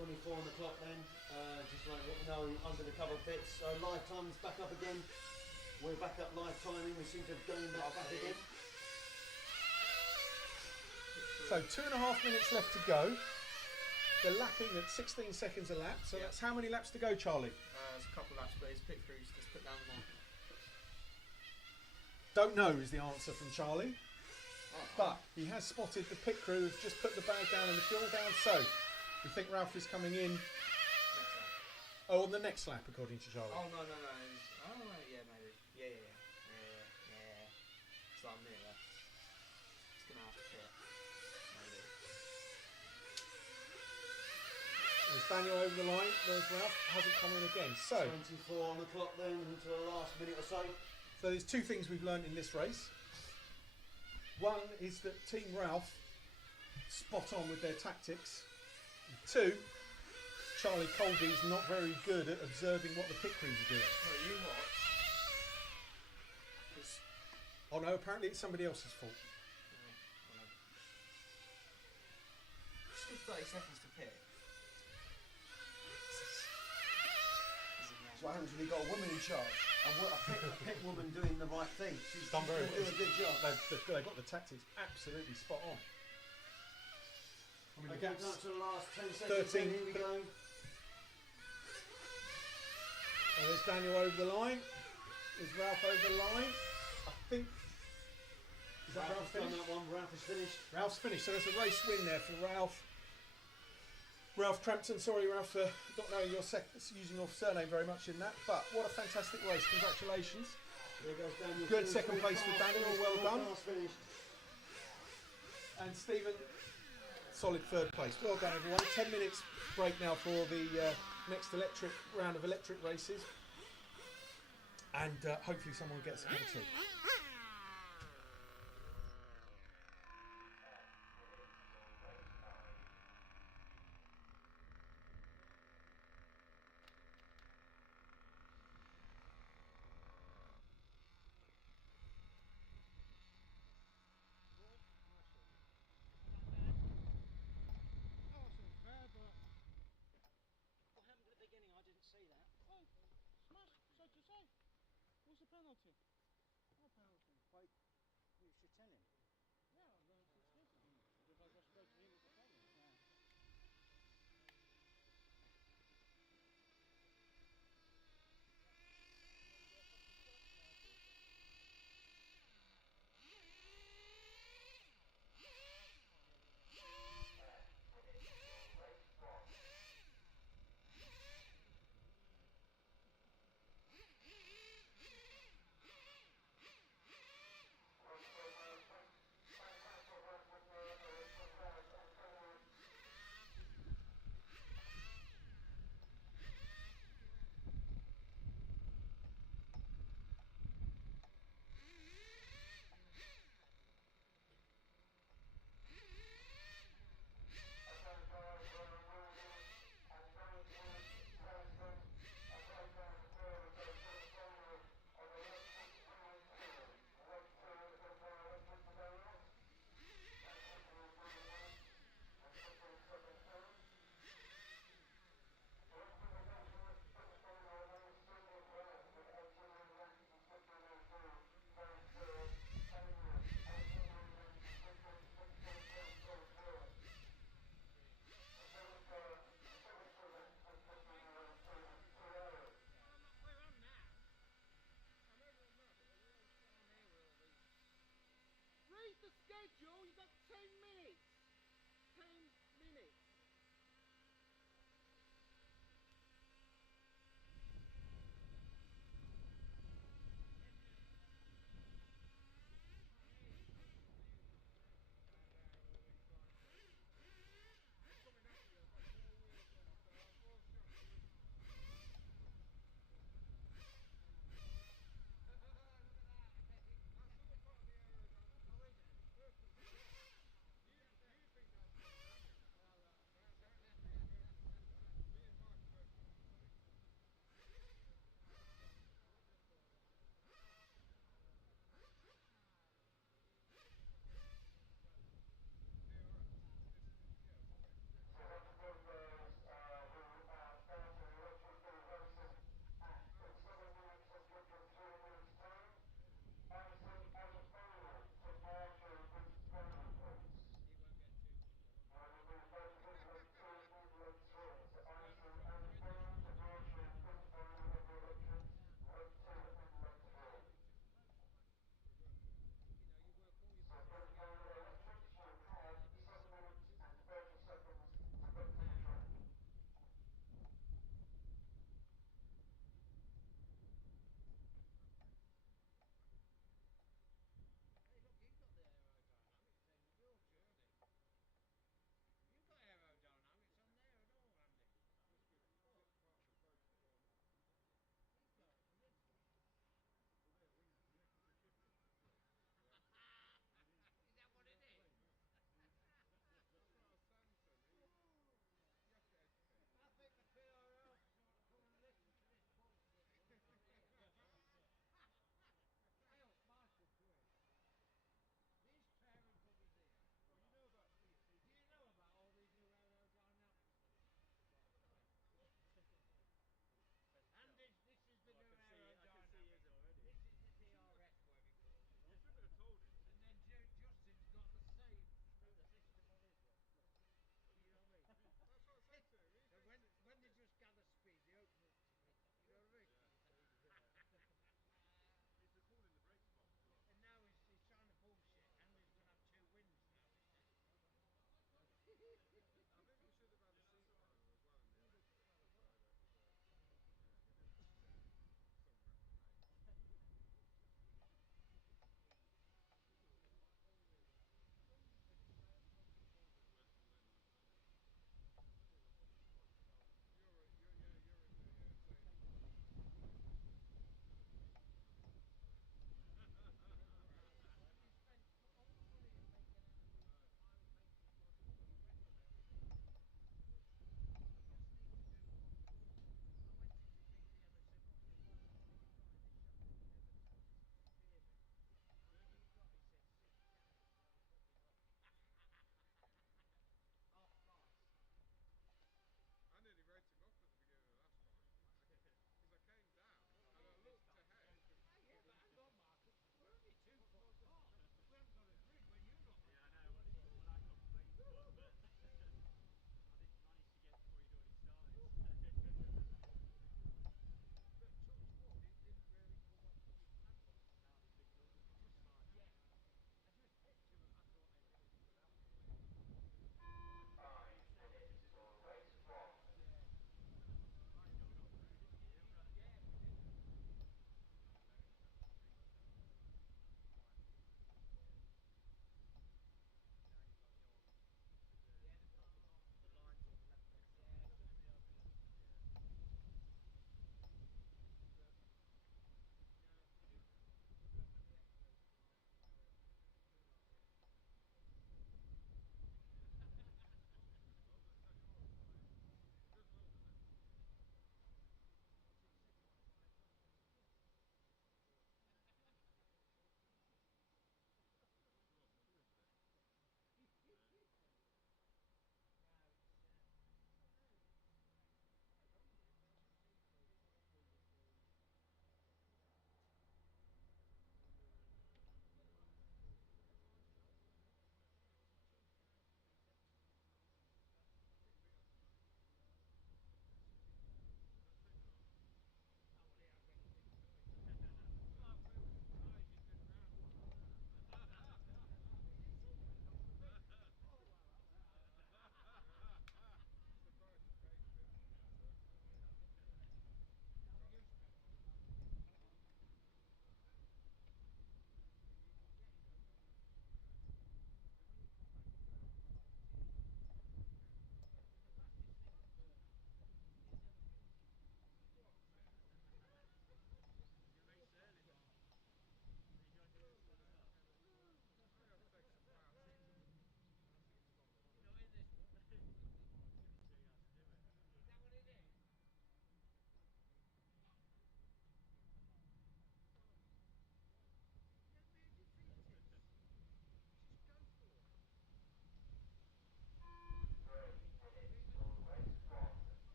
24 on the clock then, just like what we know under the cover pits. So live time's back up again. We're back up live timing, we seem to have gained that back again. So 2.5 minutes left to go. They're lapping at 16 seconds a lap, so that's how many laps to go, Charlie? There's a couple laps, but his pit throughs just put down the mark. Don't know is the answer from Charlie. But he has spotted the pit crew have just put the bag down and the fuel down, so we think Ralph is coming in. Oh, on the next lap, according to Charlie. Oh, no. Oh, yeah, maybe. Yeah. It's like a minute left. It's going to have to pit. Maybe. There's Daniel over the line. There's Ralph. Hasn't come in again. So 24 on the clock then, into the last minute or so. So there's two things we've learned in this race. One is that Team Ralph spot on with their tactics. And two, Charlie Colby's not very good at observing what the pit crews are doing. No, you watch. Oh no, apparently it's somebody else's fault. It's still 30 seconds to pit. That's what happens when you've got a woman in charge. And a pit woman doing the right thing. She's done very well. Doing a good job. They've got the tactics absolutely spot on. I mean, the Okay, gap's up to the last 10 seconds. 13. Here we go. And there's Daniel over the line. There's Ralph over the line. I think. Is that Ralph done finished? that one. Ralph is finished. Ralph's finished, so there's a race win there for Ralph. Ralph Crampton, sorry Ralph for not knowing your using your surname very much in that, but what a fantastic race, congratulations. There goes Daniel. Good second place for Daniel, well done. Finished. And Stephen, solid third place. Well done everyone. 10 minutes break now for the next round of electric races. And hopefully someone gets a cup of tea. I didn't see that. Oh, smash, so to say. What's the penalty? No penalty. Wait, you should tell him. Yeah, then it's different. If I just go to him, it's a problem. Yeah.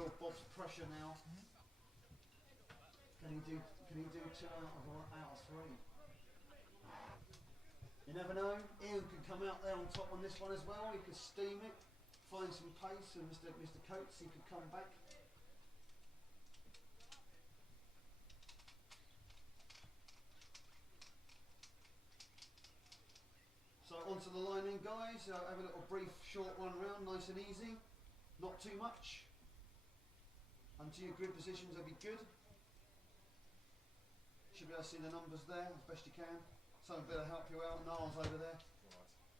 feel Bob's pressure now. Can he do 2 out of 3? You never know. Ian could come out there on top on this one as well. He could steam it, find some pace, and Mr. Coates, he could come back. So onto the line then, guys. Have a little brief short run round, nice and easy. Not too much. Onto your grid positions, that'd be good. Should be able to see the numbers there as best you can. Someone better help you out. Niall's over there.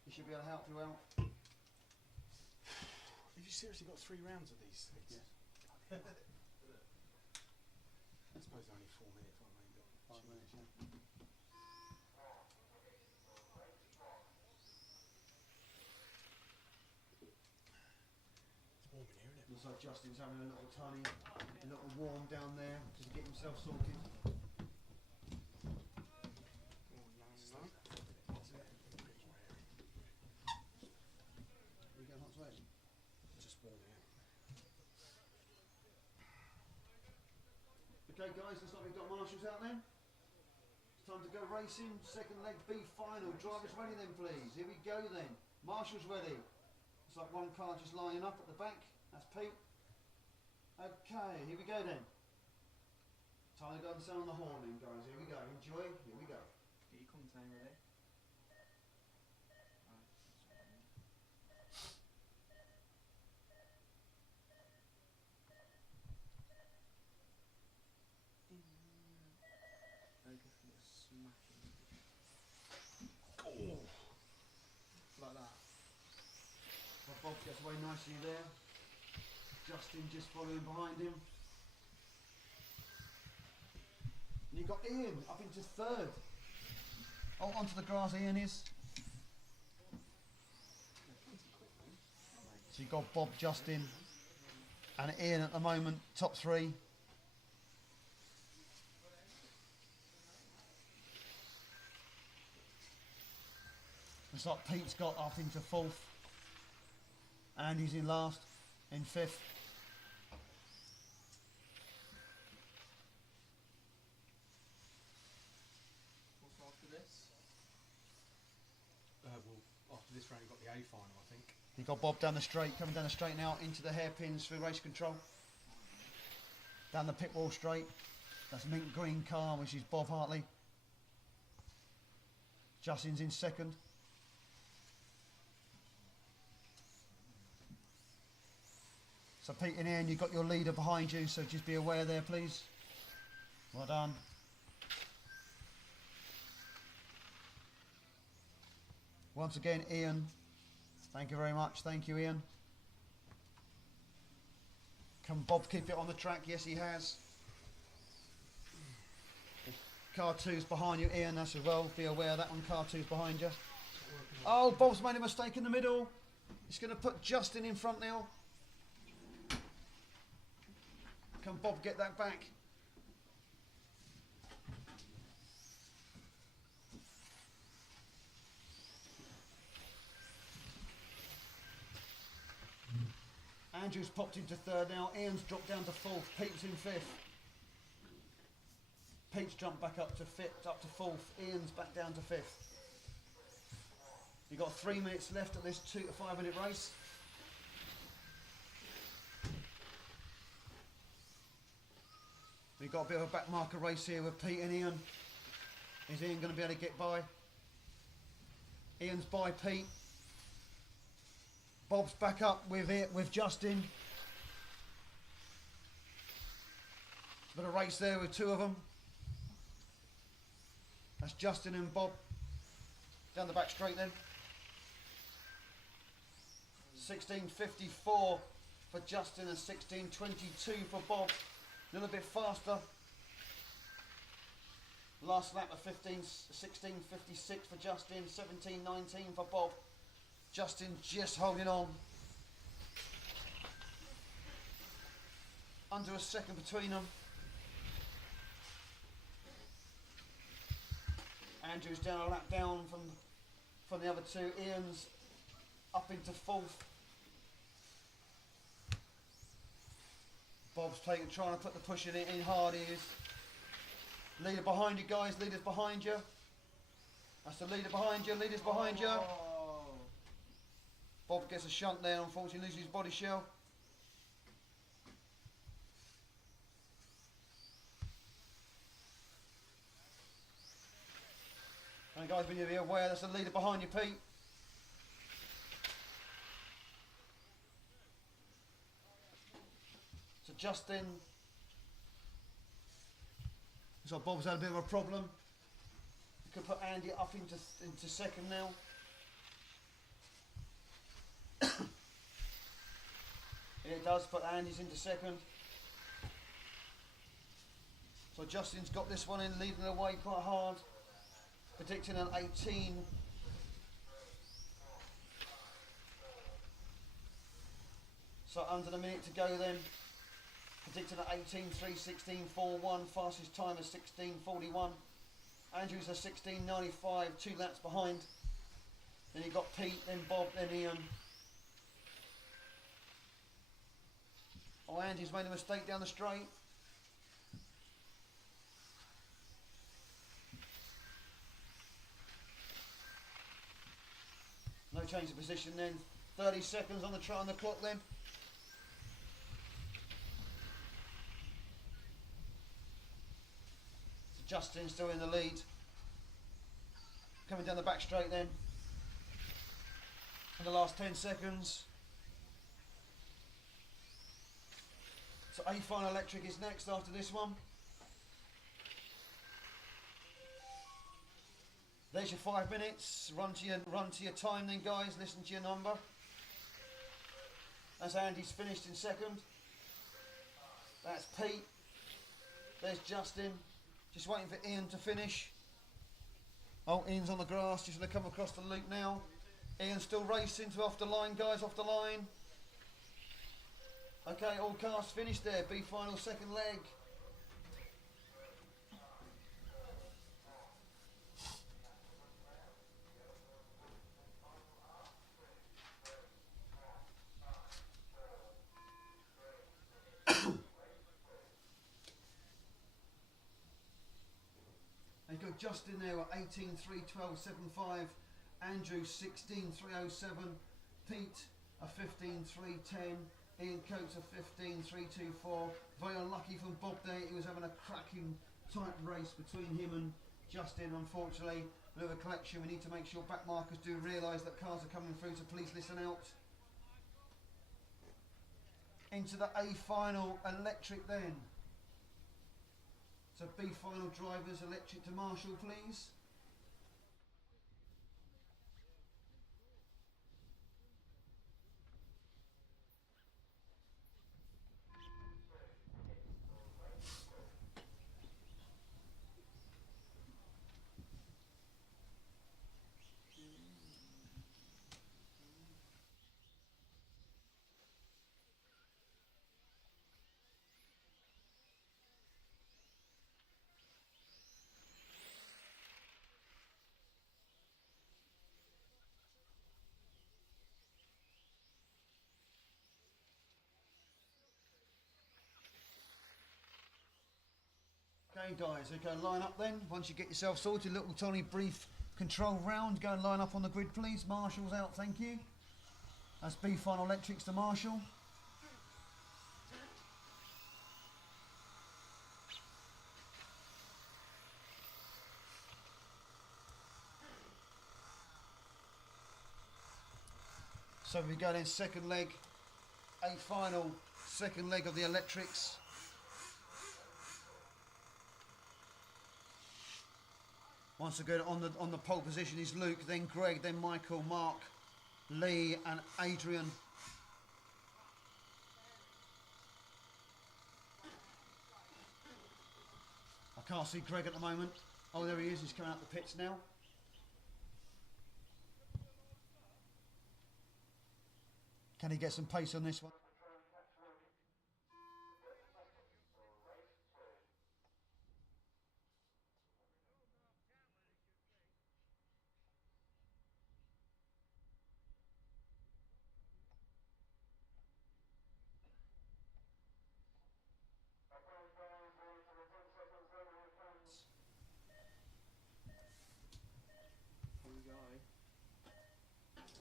He should be able to help you out. Have you seriously got 3 rounds of these things? Yes. I suppose they're only 4 minutes, aren't they? 5 minutes, yeah. It's warm in here, isn't it? Looks like Justin's having a little warm down there just to get himself sorted. You going hot sweat? Just warm here. Okay guys, looks like we've got marshals out then. It's time to go racing. Second leg B final. Drivers ready then please. Here we go then. Marshals ready. It's like one car just lining up at the back. That's Pete. Okay, here we go then. Time to go and sound on the horn then guys. Here we go. Enjoy. Here we go. Get your content ready. Like that. Bob gets away nicely there. Justin just following behind him. And you've got Ian up into 3rd. Oh, onto the grass Ian is. So you've got Bob, Justin and Ian at the moment, top 3. Looks like Pete's got up into 4th. And he's in last, in 5th. What's after this? Well, after this round, you've got the A final, I think. You've got Bob down the straight, coming down the straight now into the hairpins for race control. Down the pit wall straight. That's mint green car, which is Bob Hartley. Justin's in 2nd. So Pete and Ian, you've got your leader behind you, so just be aware there, please. Well done. Once again, Ian. Thank you very much. Thank you, Ian. Can Bob keep it on the track? Yes, he has. Car 2's behind you, Ian, that's as well. Be aware of that one. Car 2's behind you. Oh, Bob's made a mistake in the middle. He's going to put Justin in front now. Can Bob get that back? Andrew's popped into 3rd now. Ian's dropped down to 4th. Pete's in 5th. Pete's jumped back up to 5th, up to 4th. Ian's back down to 5th. You've got 3 minutes left at this 2 to 5 minute race. We've got a bit of a back marker race here with Pete and Ian. Is Ian going to be able to get by? Ian's by Pete. Bob's back up with Justin. There's a bit of race there with 2 of them. That's Justin and Bob. Down the back straight then. 16:54 for Justin and 16:22 for Bob. A little bit faster. Last lap of 16:56 for Justin, 17:19 for Bob. Justin just holding on. Under a second between them. Andrew's down a lap down from the other 2. Ian's up into 4th. Bob's trying to put the push in hard. He is. Leader behind you, guys. Leader's behind you. That's the leader behind you. Leader's behind you. Oh. Bob gets a shunt there, unfortunately loses his body shell. And guys, when you're aware, that's the leader behind you, Pete. So Justin. So Bob's had a bit of a problem. Could put Andy up into second now. It does put Andy's into second. So Justin's got this one in, leading the way quite hard. Predicting an 18. So under the minute to go then. Predicting an 18.3.16.41. Fastest time is 16.41. Andrew's a 16.95, 2 laps behind. Then you got Pete, then Bob, then Ian. Oh, Andy's made a mistake down the straight. No change of position then. 30 seconds on the clock then. So Justin's still in the lead. Coming down the back straight then. In the last 10 seconds. So A-Fine Electric is next after this one. There's your 5 minutes. Run to your time then, guys. Listen to your number. That's Andy's finished in second. That's Pete. There's Justin. Just waiting for Ian to finish. Oh, Ian's on the grass. Just going to come across the loop now. Ian's still racing to off the line, guys. Off the line. Okay, all cars finished there. B final second leg. And you've got Justin there at 18.3.12.75. Andrew 16.3.07. Pete a 15.3.10. Ian Coates a 15.3.24. Very unlucky from Bob there. He was having a cracking tight race between him and Justin. Unfortunately, a bit of a collection. We need to make sure back markers do realise that cars are coming through, so please listen out. Into the A final electric then. So B final drivers electric to Marshall, please. Okay guys, okay, line up then. Once you get yourself sorted, little tiny brief control round. Go and line up on the grid please. Marshall's out, thank you. That's B final electrics to Marshall. So we go then second leg, A final second leg of the electrics. Once again on the pole position is Luke, then Greg, then Michael, Mark, Lee and Adrian. I can't see Greg at the moment. Oh, there he is, he's coming out the pits now. Can he get some pace on this one?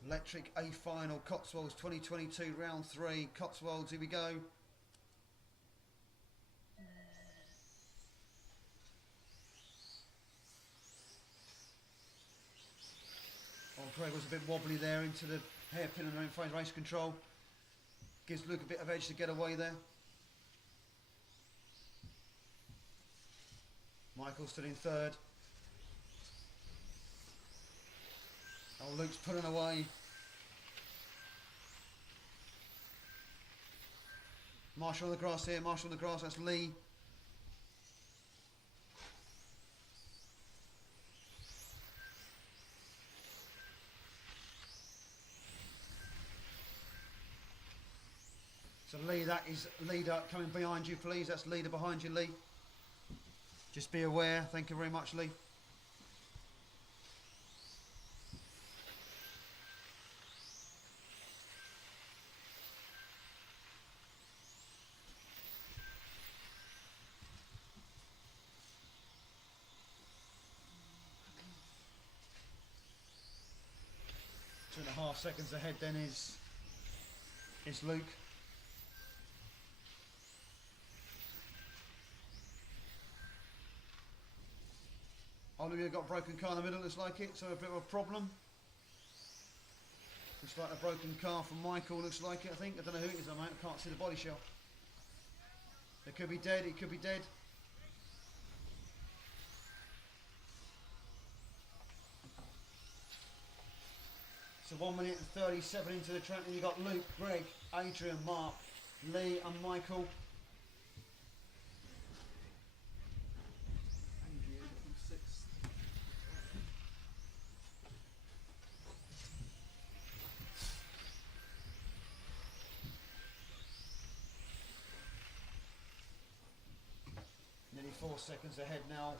Electric A final, Cotswolds 2022, round 3. Cotswolds, here we go. Oh, Craig was a bit wobbly there into the hairpin and then finds race control. Gives Luke a bit of edge to get away there. Michael still in third. Oh, Luke's pulling away. Marshall on the grass here, Marshall on the grass, that's Lee. So Lee, that is leader coming behind you, please. That's leader behind you, Lee. Just be aware. Thank you very much, Lee. Two and a half seconds ahead then is Luke. Olivia got a broken car in the middle, looks like it, so a bit of a problem. Looks like a broken car from Michael, looks like it, I think. I don't know who it is, I can't see the body shell. It could be dead, it could be dead. So 1 minute and 37 into the track, and you've got Luke, Greg, Adrian, Mark, Lee and Michael. Nearly 4 seconds ahead now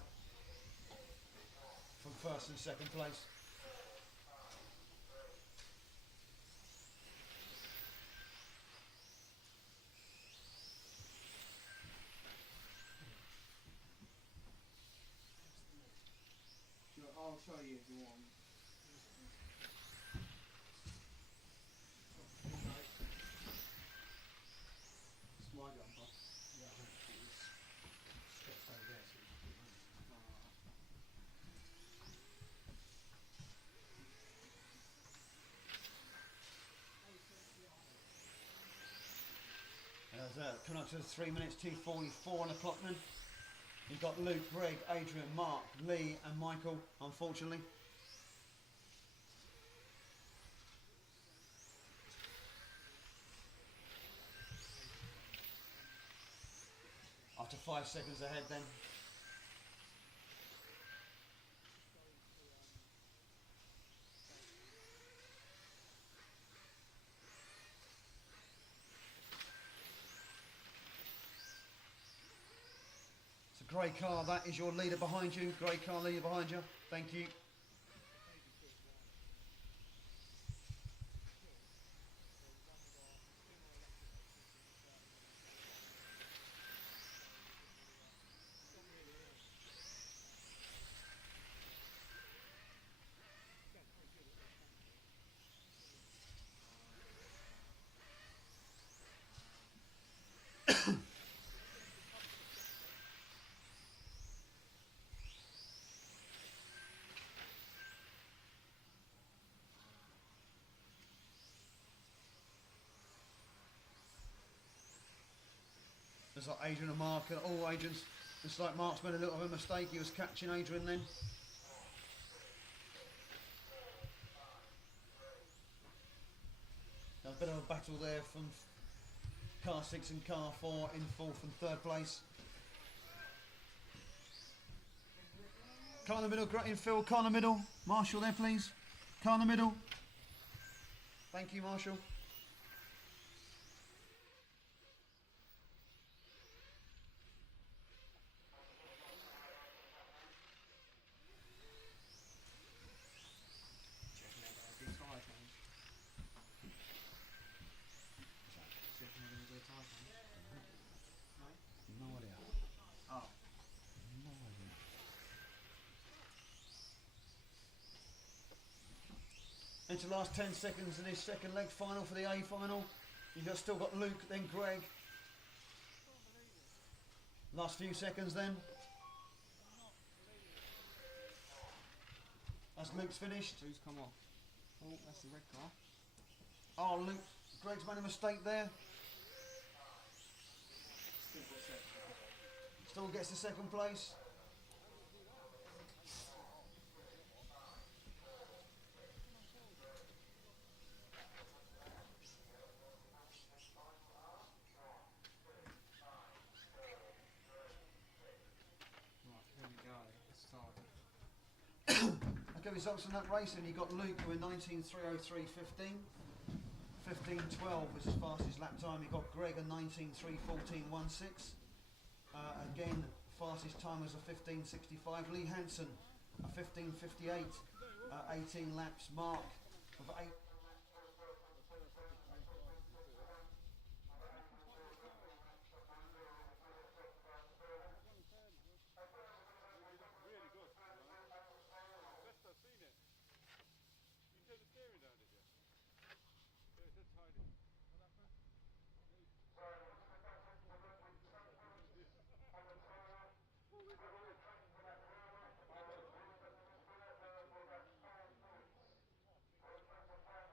from first and second place. I'll show you if you want. It's my jumper. Yeah, I think it's stretched over there, so you can put it on. There's that, coming up to 3 minutes, 2:44 on the clock then. You've got Luke, Greg, Adrian, Mark, Lee and Michael, unfortunately. After 5 seconds ahead then. Grey car, that is your leader behind you. Grey car leader behind you. Thank you. It's like Adrian and Mark, all Adrian's, it's like Mark's made a little bit of a mistake, he was catching Adrian then. There's a bit of a battle there from car 6 and car 4 in 4th and 3rd place. Car in the middle, infield, car in the middle. Marshall there please. Car in the middle. Thank you, Marshall. No idea. Oh. No idea. Into the last 10 seconds of this second leg final for the A final. You've still got Luke, then Greg. Last few seconds then. That's Luke's finished. Who's come off? Oh, that's the red car. Oh, Luke, Greg's made a mistake there. Still gets the second place. Right, here we go. Let's start. Okay, results from that racing. You got Luke with 19.303.15. 15.12 was his fastest lap time. You got Greg a 19.314.16. Again, fastest time was a 15.65. Lee Hansen a 15.58. 18 laps. Mark of 8. Really good. Best I've seen it. You turned the steering down, did you? Yeah, it's just tiny. What happened?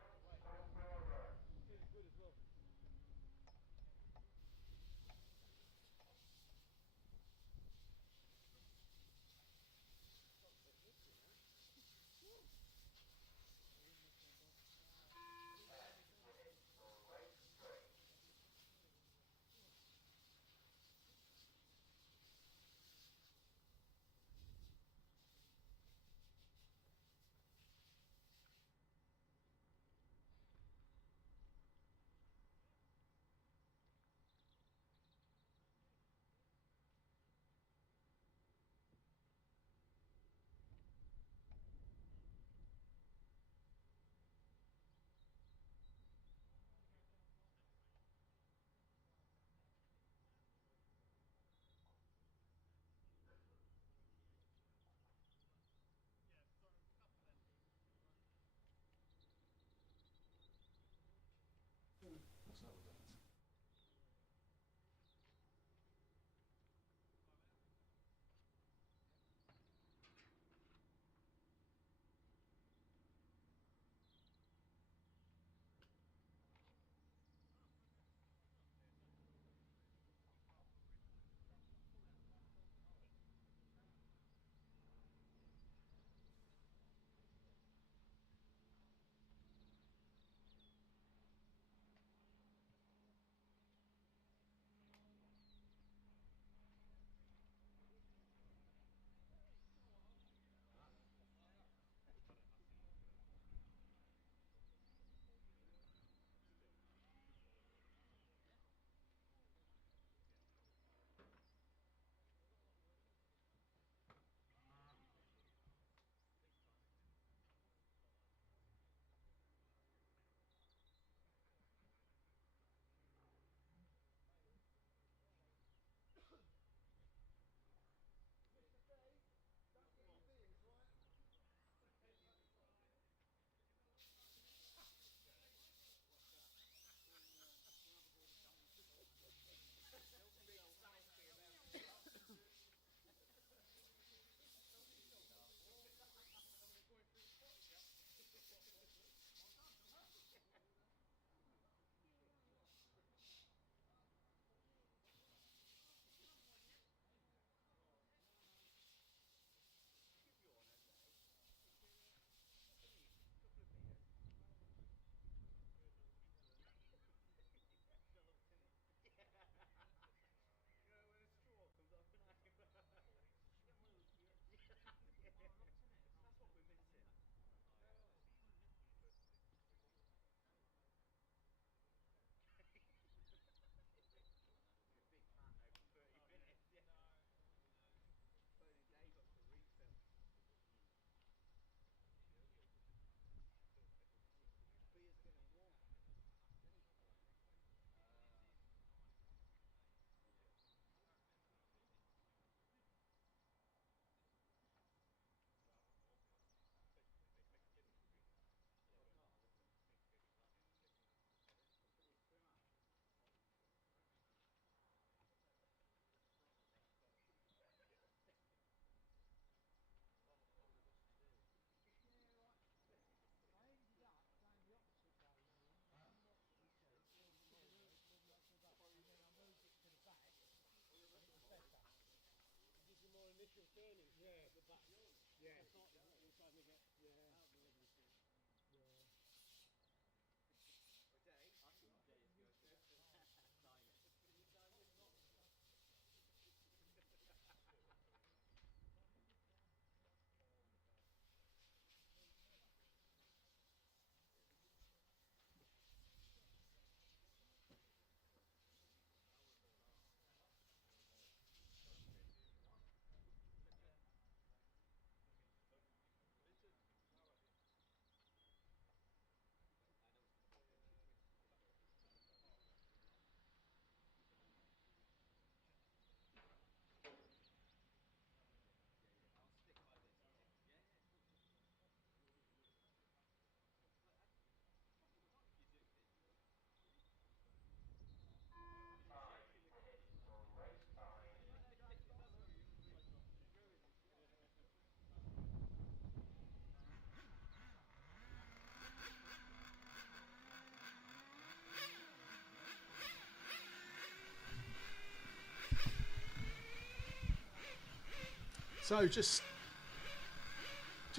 So just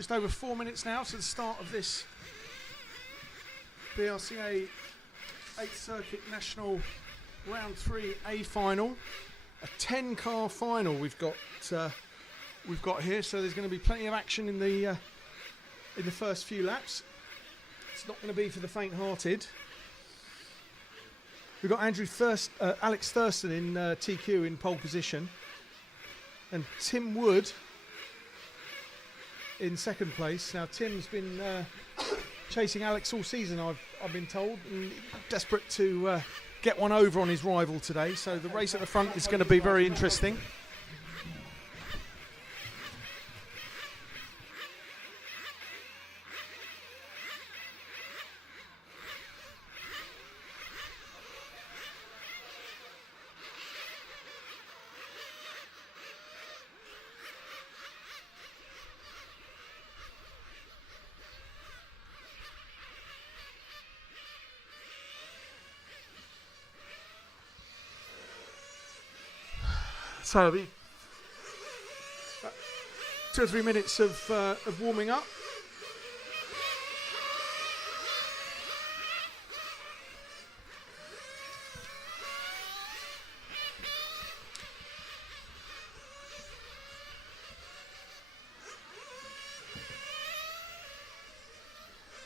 over 4 minutes now to the start of this BRCA 8th Circuit National Round 3 A final. A 10-car final we've got here, so there's going to be plenty of action in the first few laps. It's not going to be for the faint-hearted. We've got Alex Thurston in TQ in pole position, and Tim Wood in second place. Now Tim's been chasing Alex all season, I've been told, and desperate to get one over on his rival today. So the race at the front is going to be very interesting. So it'll be 2 or 3 minutes of warming up.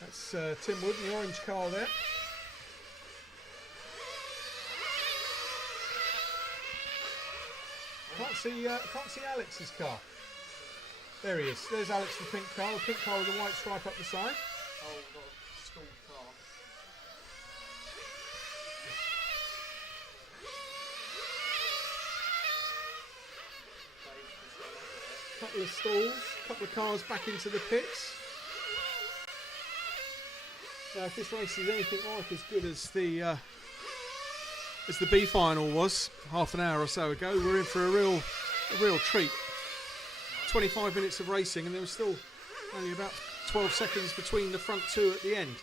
That's Tim Wood in the orange car there. Can't see Alex's car. There he is. There's Alex, the pink car with the white stripe up the side. Oh, got a stalled car. Couple of stalls, couple of cars back into the pits. Now, if this race is anything like as good as the B final was half an hour or so ago, we're in for a real treat. 25 minutes of racing, and there was still only about 12 seconds between the front two at the end.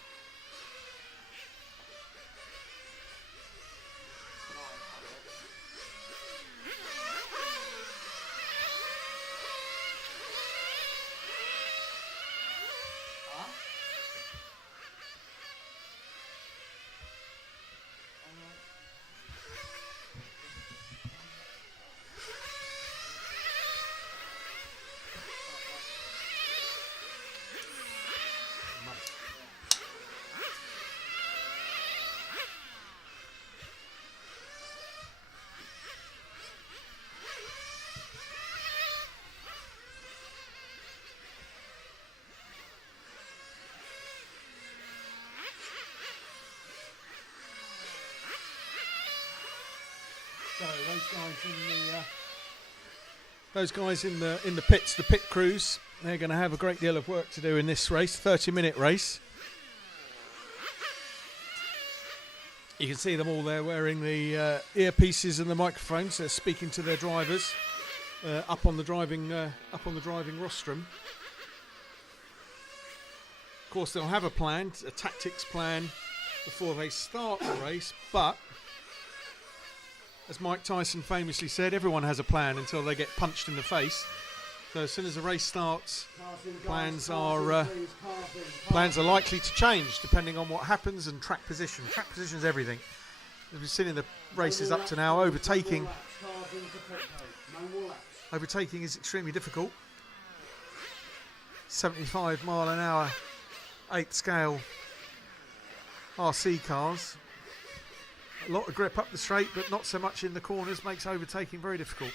So those guys in the pits, the pit crews, they're going to have a great deal of work to do in this race, 30-minute race. You can see them all there wearing the earpieces and the microphones. They're speaking to their drivers up on the driving rostrum. Of course, they'll have a plan, a tactics plan, before they start the race, but as Mike Tyson famously said, everyone has a plan until they get punched in the face. So as soon as the race starts, plans are likely to change depending on what happens, and track position. Track position is everything. As we've seen in the races up to now, overtaking is extremely difficult. 75 mile an hour, 8th scale RC cars. A lot of grip up the straight, but not so much in the corners, makes overtaking very difficult.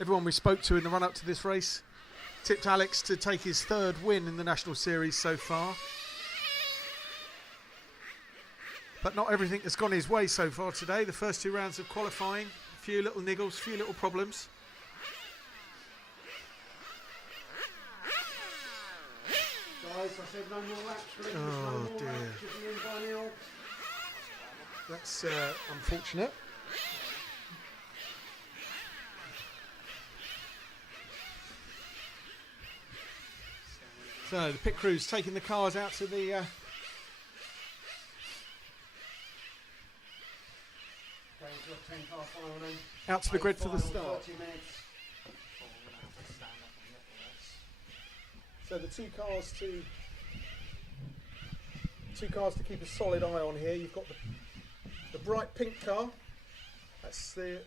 Everyone we spoke to in the run-up to this race tipped Alex to take his 3rd win in the National Series so far. But not everything has gone his way so far today. The first 2 rounds of qualifying, a few little niggles, a few little problems. Guys, I said no more laps, please. Oh no dear. more laps, if you win by nil. That's unfortunate. So the pit crew's taking the cars out to the Going to a 10-car final then. Out to the grid for the Final, start. 30 minutes. Oh, we're gonna have to stand up and look at this. So the two cars to keep a solid eye on here. You've got the bright pink car. That's the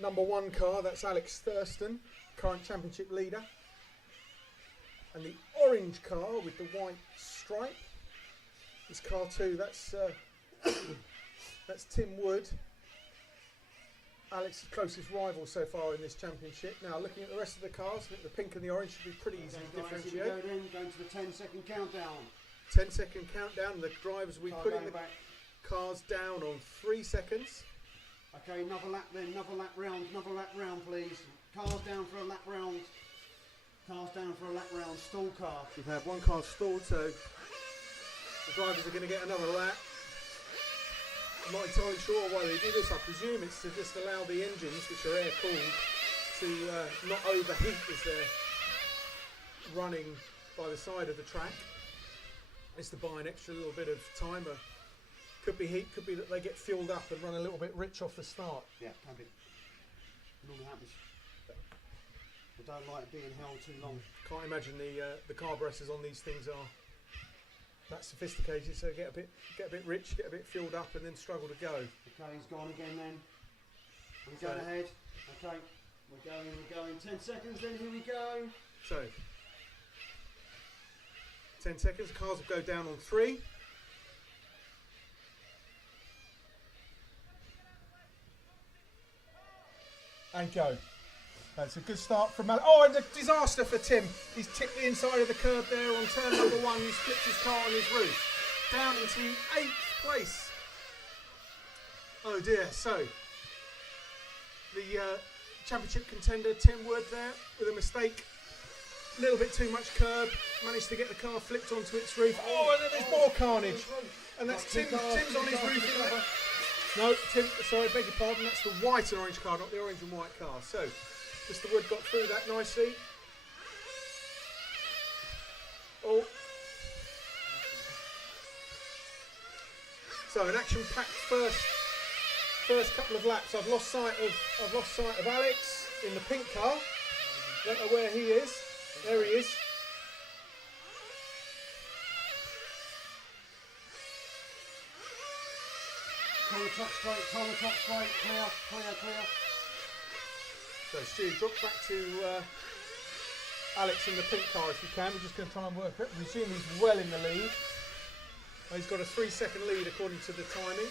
number 1 car. That's Alex Thurston, current championship leader. And the orange car with the white stripe is car 2. That's that's Tim Wood, Alex's closest rival so far in this championship. Now looking at the rest of the cars, I think the pink and the orange should be pretty easy to Guys, here we differentiate. go then, going to the 10-second countdown. 10-second countdown. The drivers will be Car putting going the back. cars down on 3 seconds. Okay, another lap then, another lap round please. Cars down for a lap round. Cars down for a lap round, stall car. We've had one car stalled, so the drivers are going to get another lap. I'm not entirely sure why they do this. I presume it's to just allow the engines, which are air cooled, to not overheat as they're running by the side of the track. It's to buy an extra little bit of time. Could be heat, could be that they get fueled up and run a little bit rich off the start. Yeah, can be. Normally happens. I don't like being held too long. Can't imagine the carburetors on these things are that sophisticated, so get a bit rich, get a bit fueled up, and then struggle to go. Okay, he's gone again then. We're going ahead. Okay, we're going. 10 seconds then, here we go. So 10 seconds. The cars will go down on 3. And go. That's a good start from Alex. Oh, and a disaster for Tim. He's tipped the inside of the curb there on turn number 1. He's flipped his car on his roof. Down into 8th place. Oh dear. So, the championship contender, Tim Wood there, with a mistake. A little bit too much curb. Managed to get the car flipped onto its roof. Oh, and then there's more carnage. And that's Tim's on his roof. No, Tim, sorry, beg your pardon. That's the white and orange car, not the orange and white car. So, Mr. Wood got through that nicely. Oh. So an action-packed first couple of laps. I've lost sight of Alex in the pink car. Don't know where he is. There he is. Corner top straight, clear. So Stu, drop back to Alex in the pink car if you can. We're just going to try and work it. We assume he's well in the lead. He's got a 3-second lead according to the timing.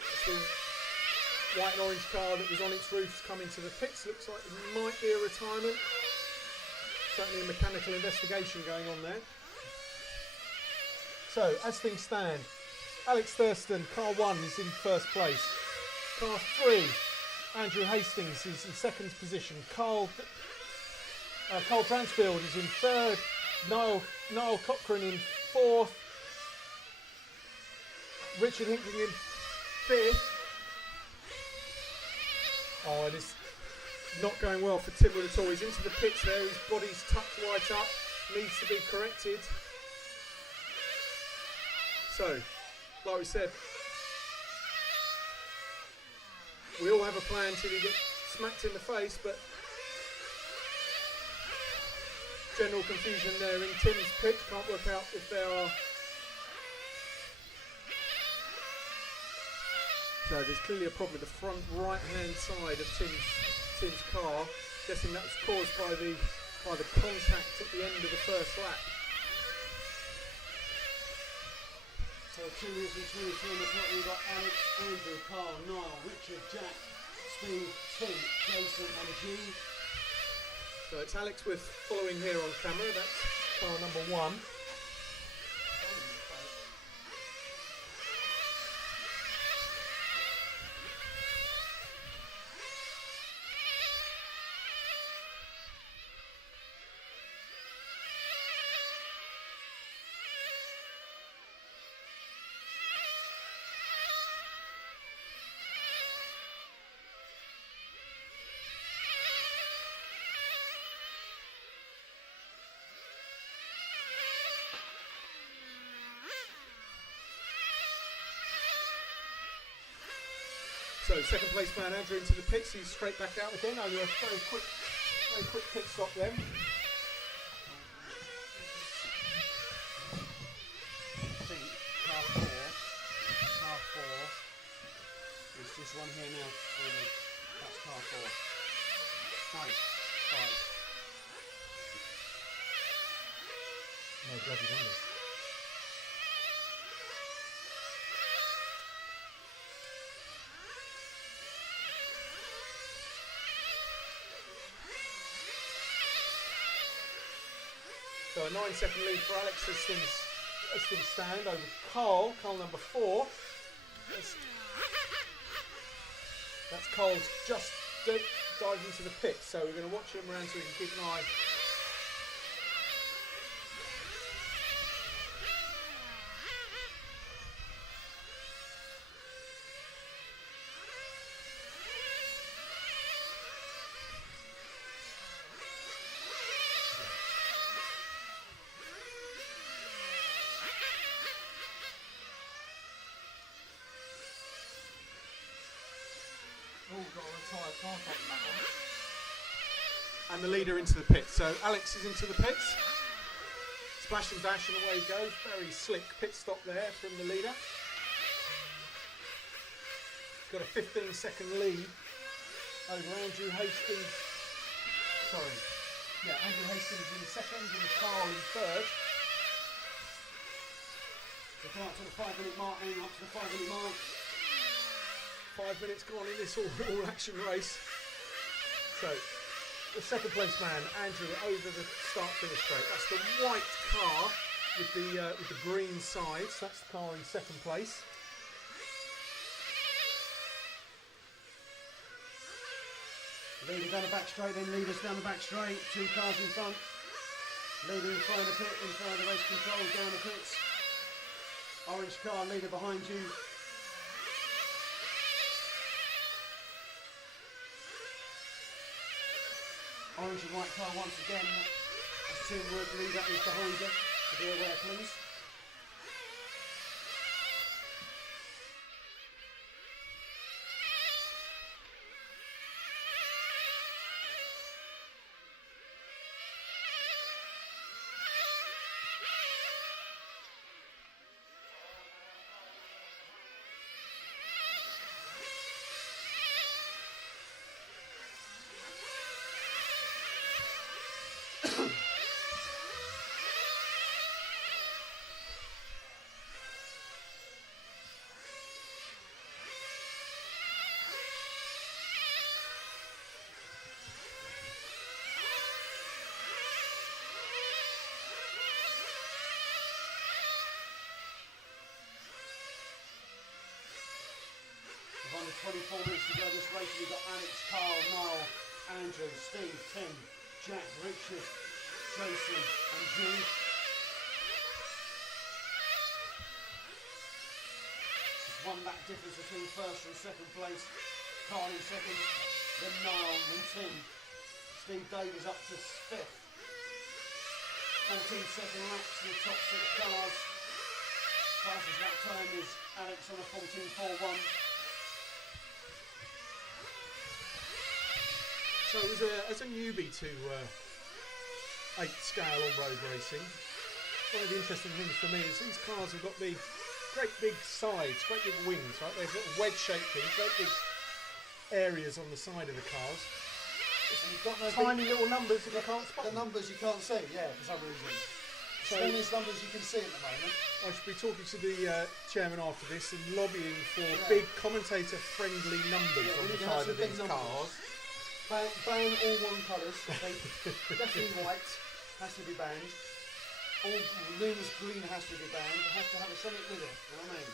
It's the white and orange car that was on its roofs coming to the pits. Looks like it might be a retirement. Certainly a mechanical investigation going on there. So, as things stand, Alex Thurston, car 1, is in first place. Car 3, Andrew Hastings is in second position. Carl Transfield is in third. Niall Cochrane in fourth. Richard Hinckley in fifth. Oh, it is not going well for Tim Wood at all. He's into the pits there. His body's tucked right up. Needs to be corrected. So, like we said, we all have a plan till you get smacked in the face, but general confusion there in Tim's pit. Can't work out if there are. So there's clearly a problem with the front right-hand side of Tim's car. Guessing that was caused by the contact at the end of the first lap. So 2 minutes and 22 on the clock. We've got Alex, Andrew, Carl, Niall, Richard, Jack, Steve, Tim, Jason and G. So it's Alex we're following here on camera. That's car number 1. So second place man Andrew into the pits. He's straight back out again. Only a very quick pit stop then. I think car 4. There's just one here now. Really. That's car 4. No, 5. No bloody numbers. So a 9-second lead for Alex as things stand over Carl number 4. That's Carl's just dived into the pit, so we're going to watch him around so we can keep an eye. Oh, got a retired car taking back on. And the leader into the pits. So Alex is into the pits. Splash and dash and away he goes. Very slick pit stop there from the leader. Got a 15-second lead over Andrew Hastings. Sorry. Yeah, Andrew Hastings in second and Carl in third. So come up to the 5-minute mark, then up to the 5-minute mark. 5 minutes gone in this all action race. So the second place man Andrew over the start finish straight. That's the white car with the green sides. That's the car in second place. Leader down the back straight, then leaders down the back straight. 2 cars in front. Leader in front of the pit, in front of the race control, down the pits. Orange car, leader behind you. Orange and white car once again. That's teamwork, leader is behind you. So be aware, please. Under 24 minutes to go this race, we've got Alex, Carl, Niall, Andrew, Steve, Tim, Jack, Richard, Jason and Jim. There's 1 lap difference between first and second place. Carl in second, then Niall, then Tim. Steve Davies up to 5th. 14-second laps in the top 6 cars. Fastest lap time is Alex on a 14.41. So as a newbie to 8 scale on road racing, one of the interesting things for me is these cars have got the great big sides, great big wings, right? They're sort of wedge-shaped things, great big areas on the side of the cars. You've got no Tiny little numbers that you can't spot. the numbers you can't see, yeah, for some reason. So Smallest numbers you can see at the moment. I should be talking to the chairman after this and lobbying for big commentator-friendly numbers Yeah, on we the need to have side some of big these numbers. cars. Ban all 1 colours, I think. Definitely white has to be banned. All luminous green has to be banned. It has to have something with it. You know what I mean?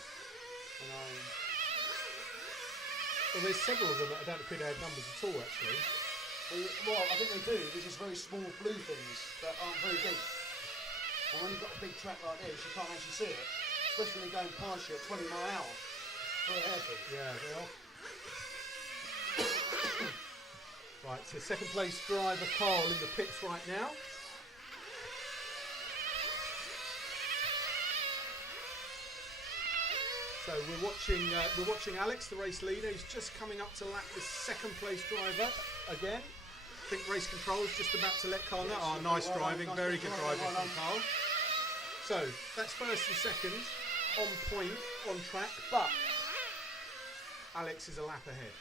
Well, there's several of them that I don't appear to have numbers at all, actually. Well, I think they do. They're just very small blue things that aren't very big. And when you've got a big track like this, you can't actually see it. Especially when you're going past you at 20 mile an hour. Very heavy. Yeah, they are. Right, so second place driver Carl in the pits right now. So we're watching Alex, the race leader. He's just coming up to lap the second place driver again. I think race control is just about to let Carl know. Oh, nice driving, very good driving from Carl. So that's first and second, on point, on track, but Alex is a lap ahead.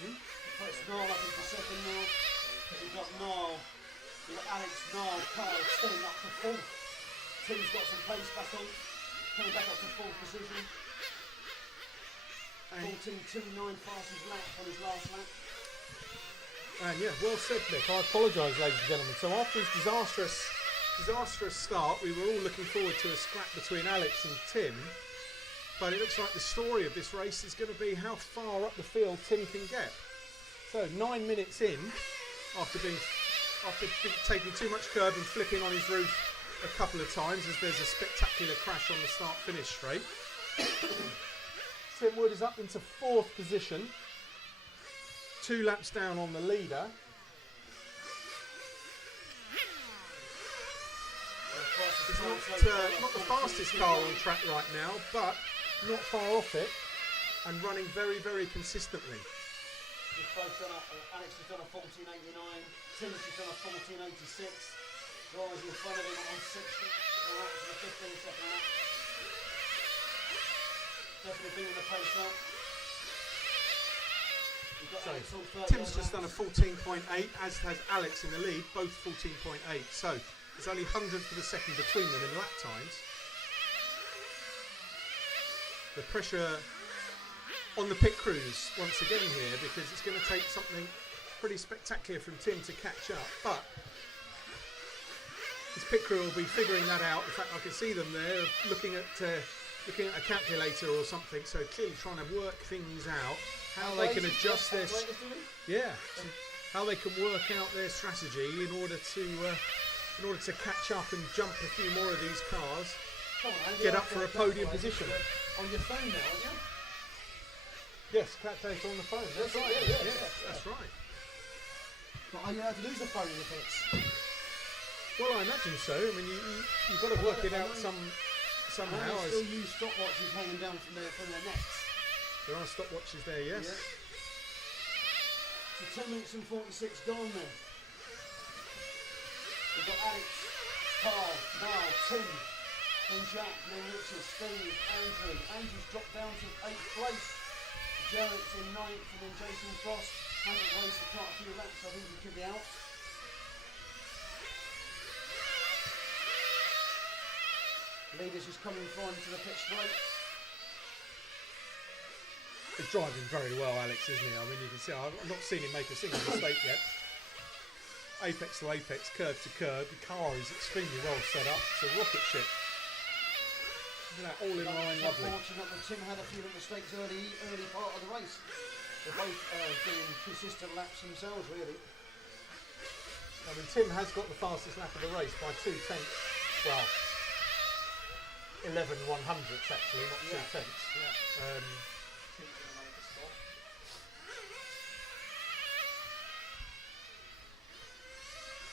Puts Niall up into second now. We've got Niall, we've got Alex, Niall, Carl, Tim up to fourth. Tim's got some pace back on, coming back up to fourth position. 14.29 fastest lap on his last lap. And yeah, well said, Nick. I apologise, ladies and gentlemen. So after his disastrous start, we were all looking forward to a scrap between Alex and Tim. But it looks like the story of this race is going to be how far up the field Tim can get. So 9 minutes in, after taking too much curb and flipping on his roof a couple of times, as there's a spectacular crash on the start-finish straight. Tim Wood is up into fourth position, 2 laps down on the leader. It's not the fastest car on track right now, but not far off it and running very, very consistently. We've both done Alex has done a 14.89, Tim's has done a 14.86. Guys in front of him on 60, all up to the 15-second lap. Definitely bringing the pace up. We've got Alex on third. Tim's just done a 14.8, as has Alex in the lead, both 14.8. So there's only hundredths of a second between them in lap times. The pressure on the pit crews once again here, because it's going to take something pretty spectacular from Tim to catch up. But his pit crew will be figuring that out. In fact, I can see them there looking at a calculator or something. So clearly trying to work things out, how they can adjust this. Yeah, how they can work out their strategy in order to catch up and jump a few more of these cars. Get up for a podium position. On your phone now, aren't you? Yes, calculator on the phone. That's right. Yes, that's right. But are you allowed to lose a phone in the pits? Well, I imagine so. I mean, you've got to work it out somehow. They still use stopwatches hanging down from their necks. There are stopwatches there, yes. Yeah. So 10 minutes and 46 gone then. We've got Alex, Carl, Niall, Tim, then Jack, then Richard, Steve, Andrew. Andrew's dropped down to 8th place. Jarrett's in 9th, and then Jason Frost hasn't raced for quite a few laps. I think he could be out. Leaders just coming fine to the pit straight. He's driving very well, Alex, isn't he? I mean, you can see, I've not seen him make a single mistake yet. Apex to apex, curb to curb. The car is extremely well set up. It's a rocket ship. Look at that, all in line, lovely. Unfortunate that Tim had a few mistakes early part of the race. They're both doing consistent laps themselves, really. I mean, Tim has got the fastest lap of the race by 2 tenths. Well, 11 100ths actually, not 2 tenths. Yeah.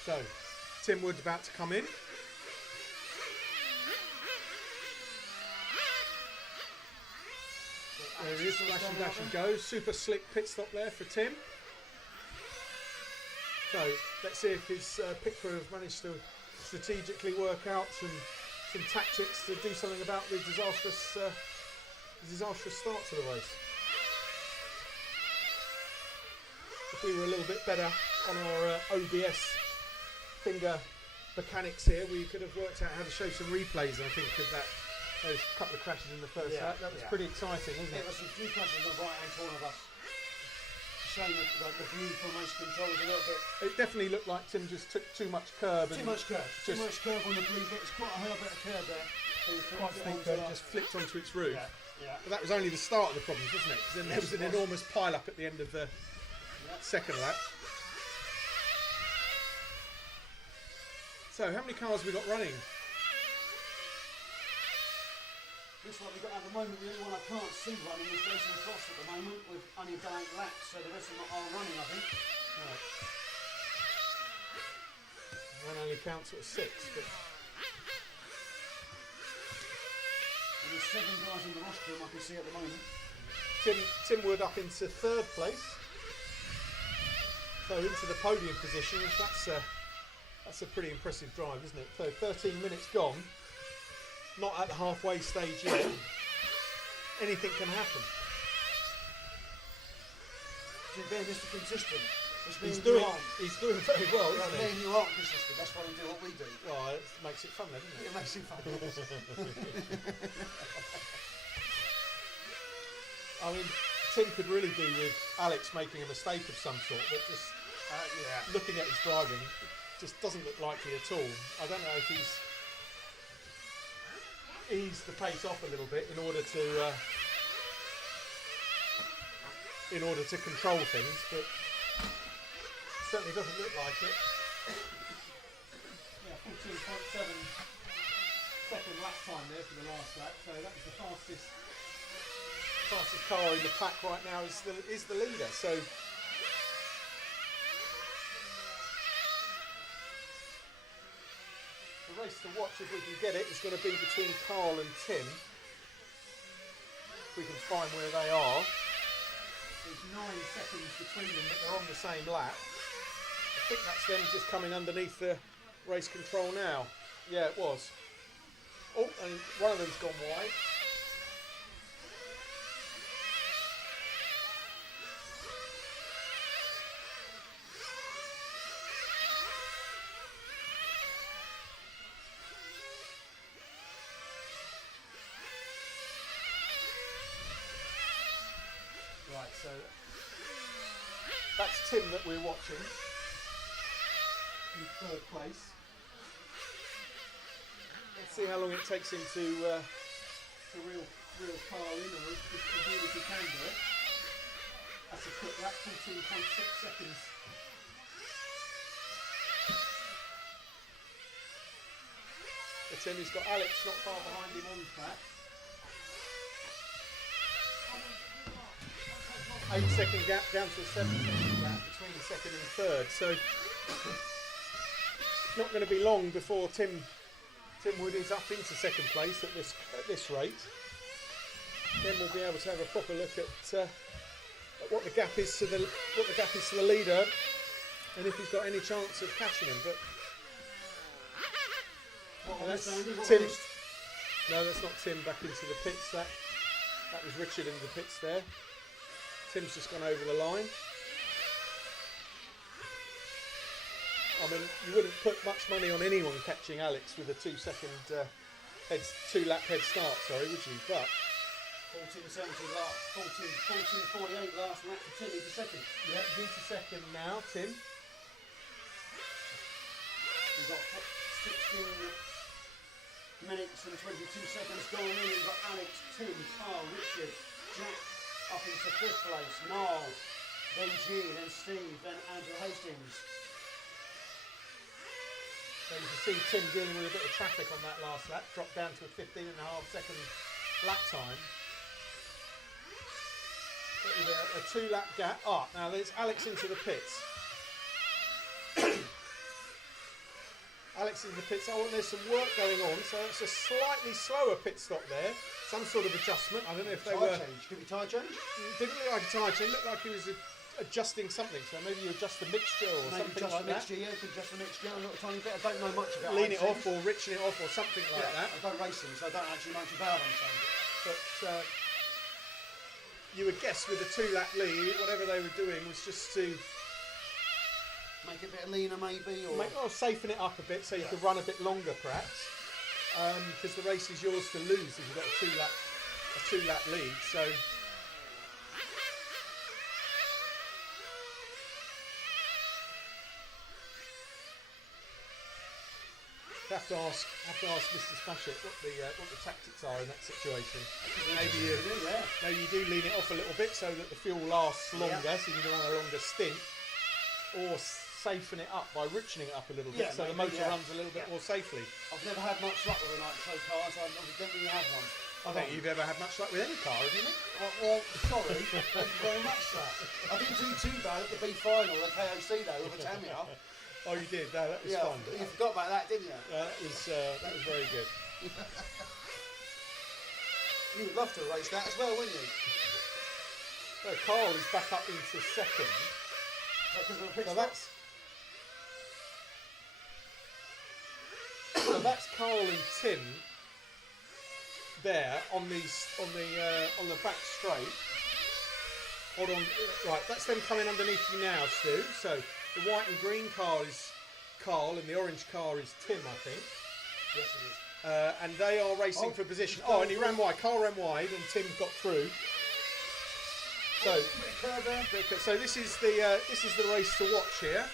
So, Tim Wood's about to come in. There he is, flash and dash and go. Super slick pit stop there for Tim. So, let's see if his pit crew have managed to strategically work out some tactics to do something about the disastrous start to the race. If we were a little bit better on our OBS finger mechanics here, we could have worked out how to show some replays, I think, of those couple of crashes in the first lap. That was pretty exciting, wasn't it? There was a few crashes on the right hand corner of us. Showing the view from race control was a little bit. It definitely looked like Tim just took too much curb. Too much curb on the blue bit. It's quite a hell bit of curb there. Quite a big curb, just flipped onto its roof. Yeah. But that was only the start of the problems, wasn't it? 'Cause then there was an enormous pile up at the end of the second lap. So, how many cars have we got running? This one we've got at the moment, the only one I can't see running is Jason Frost at the moment, with only done 8 laps, so the rest of them are running, I think. Right. One only counts at 6, but There's 7 guys in the rostrum I can see at the moment. Tim Wood up into 3rd place. So into the podium position. That's a pretty impressive drive, isn't it? So 13 minutes gone. Not at the halfway stage yet. Anything can happen. He's being Mr. Consistent. He's doing very well, isn't Me he? and you aren't consistent. That's why we do what we do. Well, it makes it fun, then, doesn't it? It makes it fun. I mean, Tim could really do with Alex making a mistake of some sort, but just looking at his driving, it just doesn't look likely at all. I don't know if he's eased the pace off a little bit in order to control things, but certainly doesn't look like it. Yeah, 14.7 second lap time there for the last lap, so that was the fastest car in the pack right now is the leader. So the race to watch, if we can get it, is going to be between Carl and Tim. If we can find where they are. There's 9 seconds between them, but they're on the same lap. I think that's them just coming underneath the race control now. Yeah, it was. Oh, and one of them's gone wide. Right, so that's Tim that we're watching in 3rd place. Let's see how long it takes him to reel Carl in, or if he can do it. That's a quick lap, 14.6 seconds. But Tim, he's got Alex not far behind him on track. 8-second gap down to a 7-second gap between the 2nd and 3rd. So it's not going to be long before Tim Wood is up into 2nd place at this rate. Then we'll be able to have a proper look at what the gap is to the leader, and if he's got any chance of catching him. But that's Tim. No, that's not Tim back into the pits. That was Richard in the pits there. Tim's just gone over the line. I mean, you wouldn't put much money on anyone catching Alex with a 2-second 2-lap head start, sorry, would you? But 14.70 last, 14.48 last lap for Tim into 2nd. Yeah, he's into 2nd now, Tim. We've got 16 minutes and 22 seconds going in. We've got Alex, Tim, Carl, Richard, Jack up into 5th place, Noel, then G, then Steve, then Andrew Hastings. So you can see Tim dealing with a bit of traffic on that last lap, dropped down to a 15.5-second lap time. But with a 2-lap gap. Now there's Alex into the pits. Alex in the pits. Oh, there's some work going on, so it's a slightly slower pit stop there. Some sort of adjustment. I don't know if they were. Could be tyre change? Didn't look like a tyre change. Looked like he was adjusting something. So maybe you adjust the mixture or Maybe something like that. Yeah, could adjust the mixture a little tiny bit. I don't know much about Lean it off or richen it off or something like that. I don't race them, so I don't actually know much about them. So. But you would guess with a 2-lap lead, whatever they were doing was just to make it a bit leaner, maybe, or safeten it up a bit so you could run a bit longer, perhaps. Because the race is yours to lose if you've got a 2-lap lead. So have to ask Mr. Spashett what the tactics are in that situation. Maybe you do lean it off a little bit so that the fuel lasts longer, so you can run a longer stint, or safeten it up by richening it up a little bit so the motor runs a little bit more safely. I've never had much luck with a nitro car, so I don't really have one. I don't think you've ever had much luck with any car, have you, Nick? Well, sorry, thank you very much, sir. I didn't do too bad at the B final, the KOC though, with a Tamiya. Oh, you did? No, that was fun. You forgot about that, didn't you? That was very good. You would love to race that as well, wouldn't you? So Carl is back up into second. So that's Carl and Tim there on the back straight. Hold on, right, that's them coming underneath you now, Stu. So the white and green car is Carl and the orange car is Tim, I think. Yes, it is. And they are racing for position. Oh, and he ran wide. Carl ran wide, and Tim got through. So this is the race to watch here.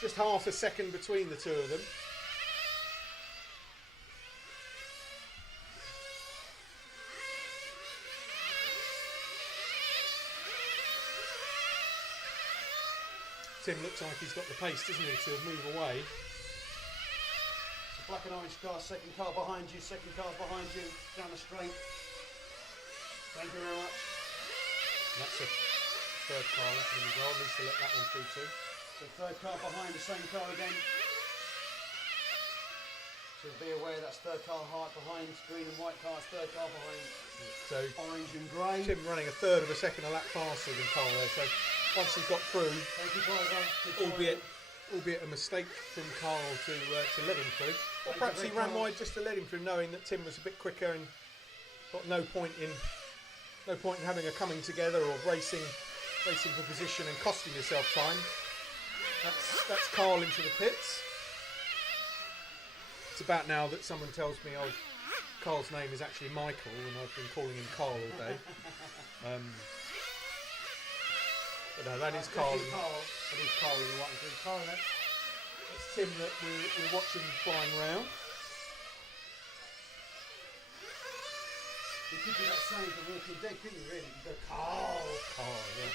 Just half a second between the two of them. Tim looks like he's got the pace, doesn't he, to move away. Black and orange car, second car behind you, second car behind you, down the straight. Thank you very much. And that's the third car left in as well, needs to let that one through too. So third car behind, the same car again. So be aware that's third car height behind, green and white cars, third car behind. So orange and grey. Tim running a third of a second a lap faster than Carl there, so once he's got through, thank you, driver. albeit a mistake from Carl to let him through. Or perhaps he ran wide just to let him through, knowing that Tim was a bit quicker and got no point in having a coming together or racing for position and costing yourself time. That's Carl into the pits. It's about now that someone tells me, oh, Carl's name is actually Michael, and I've been calling him Carl all day. But no, that is Carl. That is Carl in the white and green car. That's Tim that we're watching flying round. You could do that same for Walking Dead, couldn't you, really? You go, Carl! Carl, yeah.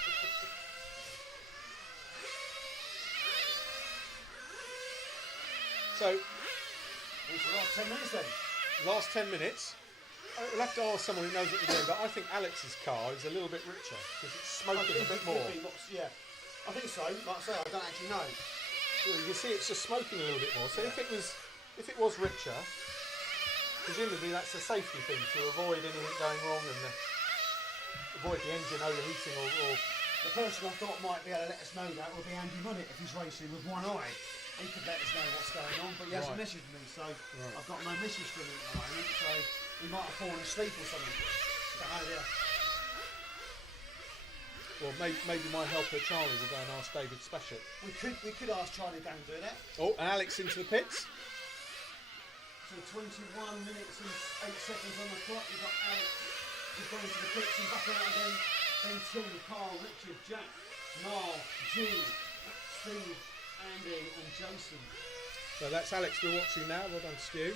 So, it's the last 10 minutes then. Last 10 minutes. We'll have to ask someone who knows what they're doing, but I think Alex's car is a little bit richer because it's smoking a bit more. Yeah, I think so. Like I say, I don't actually know. Well, you can see it's just smoking a little bit more. So if it was richer, presumably that's a safety thing to avoid anything going wrong and avoid the engine overheating or. The person I thought might be able to let us know that would be Andy Munnett if he's racing with one eye. He could let us know what's going on, but he hasn't messaged me, so I've got no message from him at the moment, so he might have fallen asleep or something. I don't know, Well, maybe my helper Charlie will go and ask David Spashett. We could ask Charlie down to do that. Oh, and Alex into the pits. So 21 minutes and 8 seconds on the clock. We've got Alex who's going to the pits and back out again. Then Tim, Carl, Richard, Jack, Niall, G, Steve, Andy and Jason. So that's Alex we're watching now. Well done, Stu.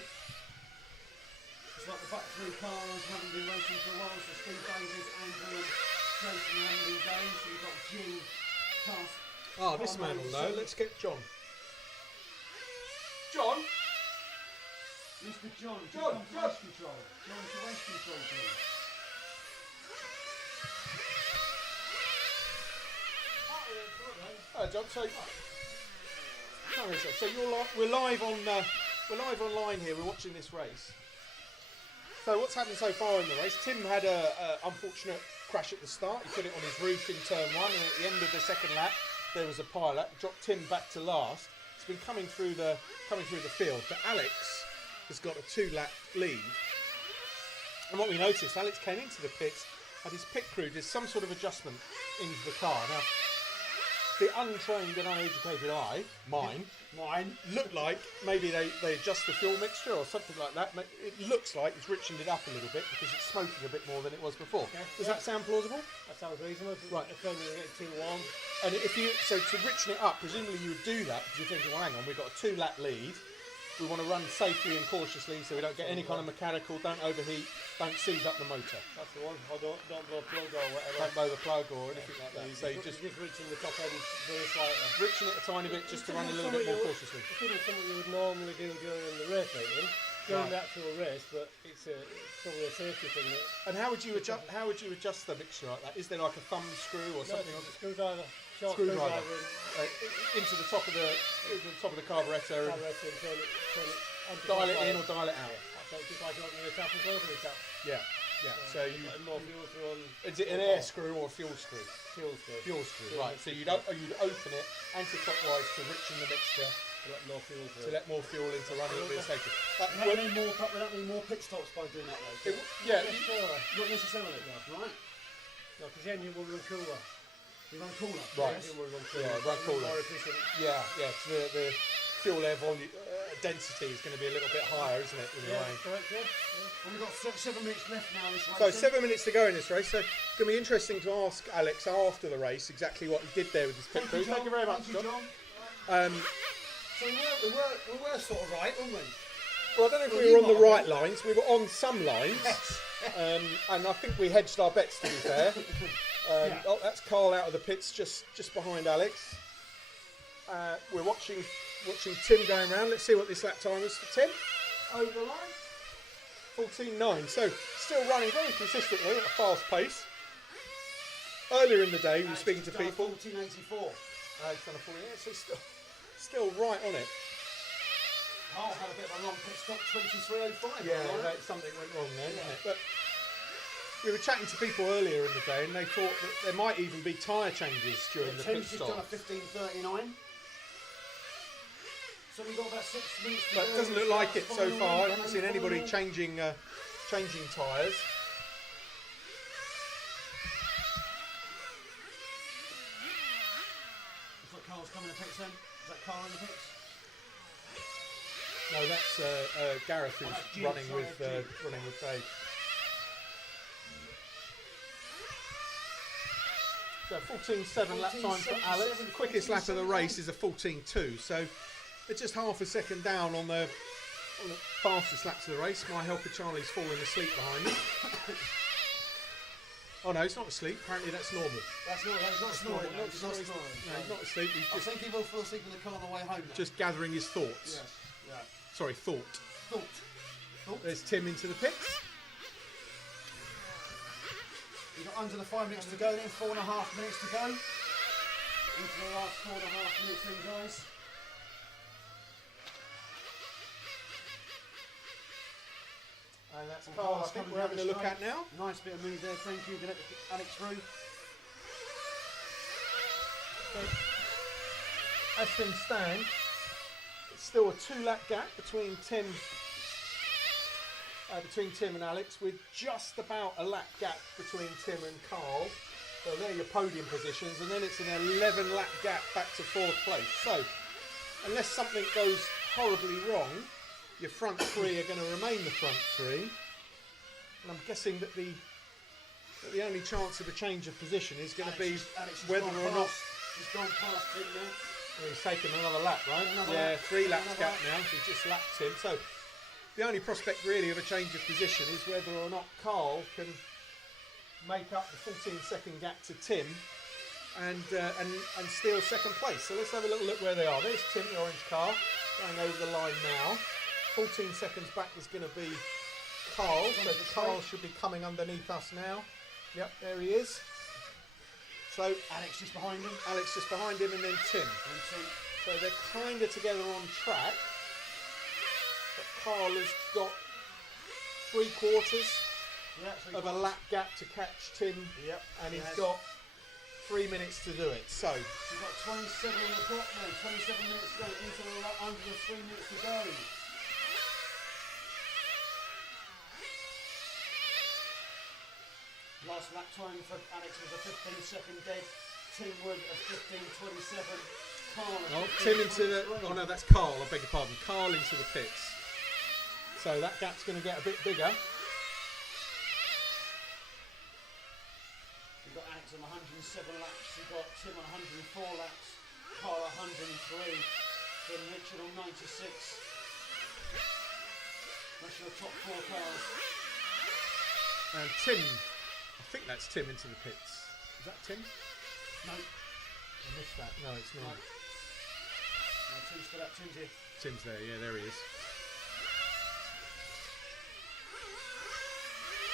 It's like the back three cars haven't been racing for a while, so Steve Davies, Andrew and Jason haven't been going, so we've got G, Cass. Ah, this man will know. Let's get John. John? Mr. John, John, to race control. John to race control, please. Hello, John. So we're live online here. We're watching this race. So what's happened so far in the race? Tim had a unfortunate crash at the start. He put it on his roof in turn one, and at the end of the second lap, there was a pileup. Dropped Tim back to last. It's been coming through the field, but Alex has got a 2-lap lead. And what we noticed, Alex came into the pits, had his pit crew did some sort of adjustment into the car. Now, the untrained and uneducated eye, mine, looked like maybe they adjust the fuel mixture or something like that. It looks like it's richened it up a little bit because it's smoking a bit more than it was before. Okay. Does that sound plausible? That sounds reasonable. Right. It's only going to get too warm. And so to richen it up, presumably you would do that because you're thinking, well, hang on, we've got a 2-lap lead. We want to run safely and cautiously so we don't get any kind of mechanical, don't overheat, don't seize up the motor. That's the one. Or don't blow a plug or whatever. Don't blow the plug or anything like that. So you just reaching the top end very slightly. Richen it a tiny bit just to run a little bit more cautiously. It's something you would normally do during the race meeting, during the actual race, but it's probably a safety thing. And how would you adjust the mixture like that? Is there like a thumb screw or something? Screwdriver. Screwdriver into the top of the carburettor and turn it dial it in or dial it out. So it's just like opening a tap and closing a tap. Yeah, yeah. So you, Putting more fuel through on is it an air screw or a fuel screw? fuel screw. Fuel screw, Fuel right. So screw. you'd open it anti-clockwise to richen the mixture, To let more fuel to through. let more fuel into running a bit safely. Without any more pit stops by doing that though. Yeah, Not necessarily. Right. No, because the engine will run cooler. You run cooler. right. The engine will run cooler. Yeah, run cooler. More efficient. Yeah, yeah. So the fuel air volume density is going to be a little bit higher, isn't it? In Yeah, the rain? correct, yeah. And we've got 7 minutes left now in this race. So 7 minutes to go in this race. So it's going to be interesting to ask Alex after the race exactly what he did there with his pit crew. Thank you very much, Thank you, John. John. So we were sort of right, weren't we? Well, I don't know if Well, we you were on the might have right lines. We were on some lines, and I think we hedged our bets. To be fair, Yeah. oh, that's Carl out of the pits, just behind Alex. We're watching Tim going round. Let's see what this lap time is for Tim. Over the line. 14.9. So still running very consistently at a fast pace. Earlier in the day, we were speaking to people. 14.84. He's done a 40, yeah, so still right on it. Oh, had a bit of a long pit stop, 23.05. Yeah, wasn't it? something went wrong there, didn't Yeah. it? But we were chatting to people earlier in the day, and they thought that there might even be tyre changes during the pit Tim's just done a stop. 15.39. So we've got about 6 minutes to But go. it doesn't look like it so Final, far. I haven't seen anybody final. changing tyres. Looks like Carl's coming to pits then. Is that Carl in the pits? No, that's Gareth who's that's Jim, running sorry, with Jim. Dave. So 14.7 lap time for 14.77, Alex. The quickest lap of the 14.71. race is a 14.2. So they're just half a second down on the fastest laps of the race. My helper Charlie's falling asleep behind me. Oh no, he's not asleep. Apparently that's normal. That's not snoring. Not He's not snoring. snoring. No, he's not asleep. He's I just think he will fall asleep in the car on the way home now. just gathering his thoughts. Yes. Yeah. Sorry, thought. Thought. There's Tim into the pits. We've got under the 5 minutes to go then, 4.5 minutes to go. Into the last 4.5 minutes then, guys. And that's And Carl, I Carl's think coming we're having a down look the at now. Nice bit of move there, thank you. Gonna let Alex through. As things stand, it's still a 2 lap gap between Tim and Alex, with just about a lap gap between Tim and Carl. So they're your podium positions, and then it's an 11 lap gap back to 4th place. So unless something goes horribly wrong, your front 3 are going to remain the front 3. And I'm guessing that the only chance of a change of position is going to be Alex has whether gone or not. past- He's gone past him now. Well, he's taken another lap, right? Another yeah, lap. 3 laps Another gap lap. now. So he's just lapped him. So the only prospect really of a change of position is whether or not Carl can make up the 14-second gap to Tim and steal 2nd place. So let's have a little look where they are. There's Tim, the orange car, going over the line now. 14 seconds back is going to be Carl. So Carl should be coming underneath us now. Yep, there he is. So Alex just behind him. Alex just behind him, and then Tim. And Tim. So they're kind of together on track. But Carl has got 3/4 Yeah, of a lap gap to catch Tim, Yep. and he's Yes. got 3 minutes to do it. So We've got 27 on the clock now. 27 minutes to go. Into the under the 3 minutes to go. Last lap time for Alex was a 15-second dead. Tim Wood a 15.27. Carl a Tim into the. 15.23. Oh no, that's Carl. I beg your pardon. Carl into the pits. So that gap's going to get a bit bigger. We've got Alex on 107 laps. We've got Tim on 104 laps. Carl 103. Then Richard on 96. That's your top 4 cars. And Tim, I think that's Tim into the pits. Is that Tim? No, I missed that. No, it's not. no, Tim's still up. Tim's here. Tim's there. Yeah, there he is.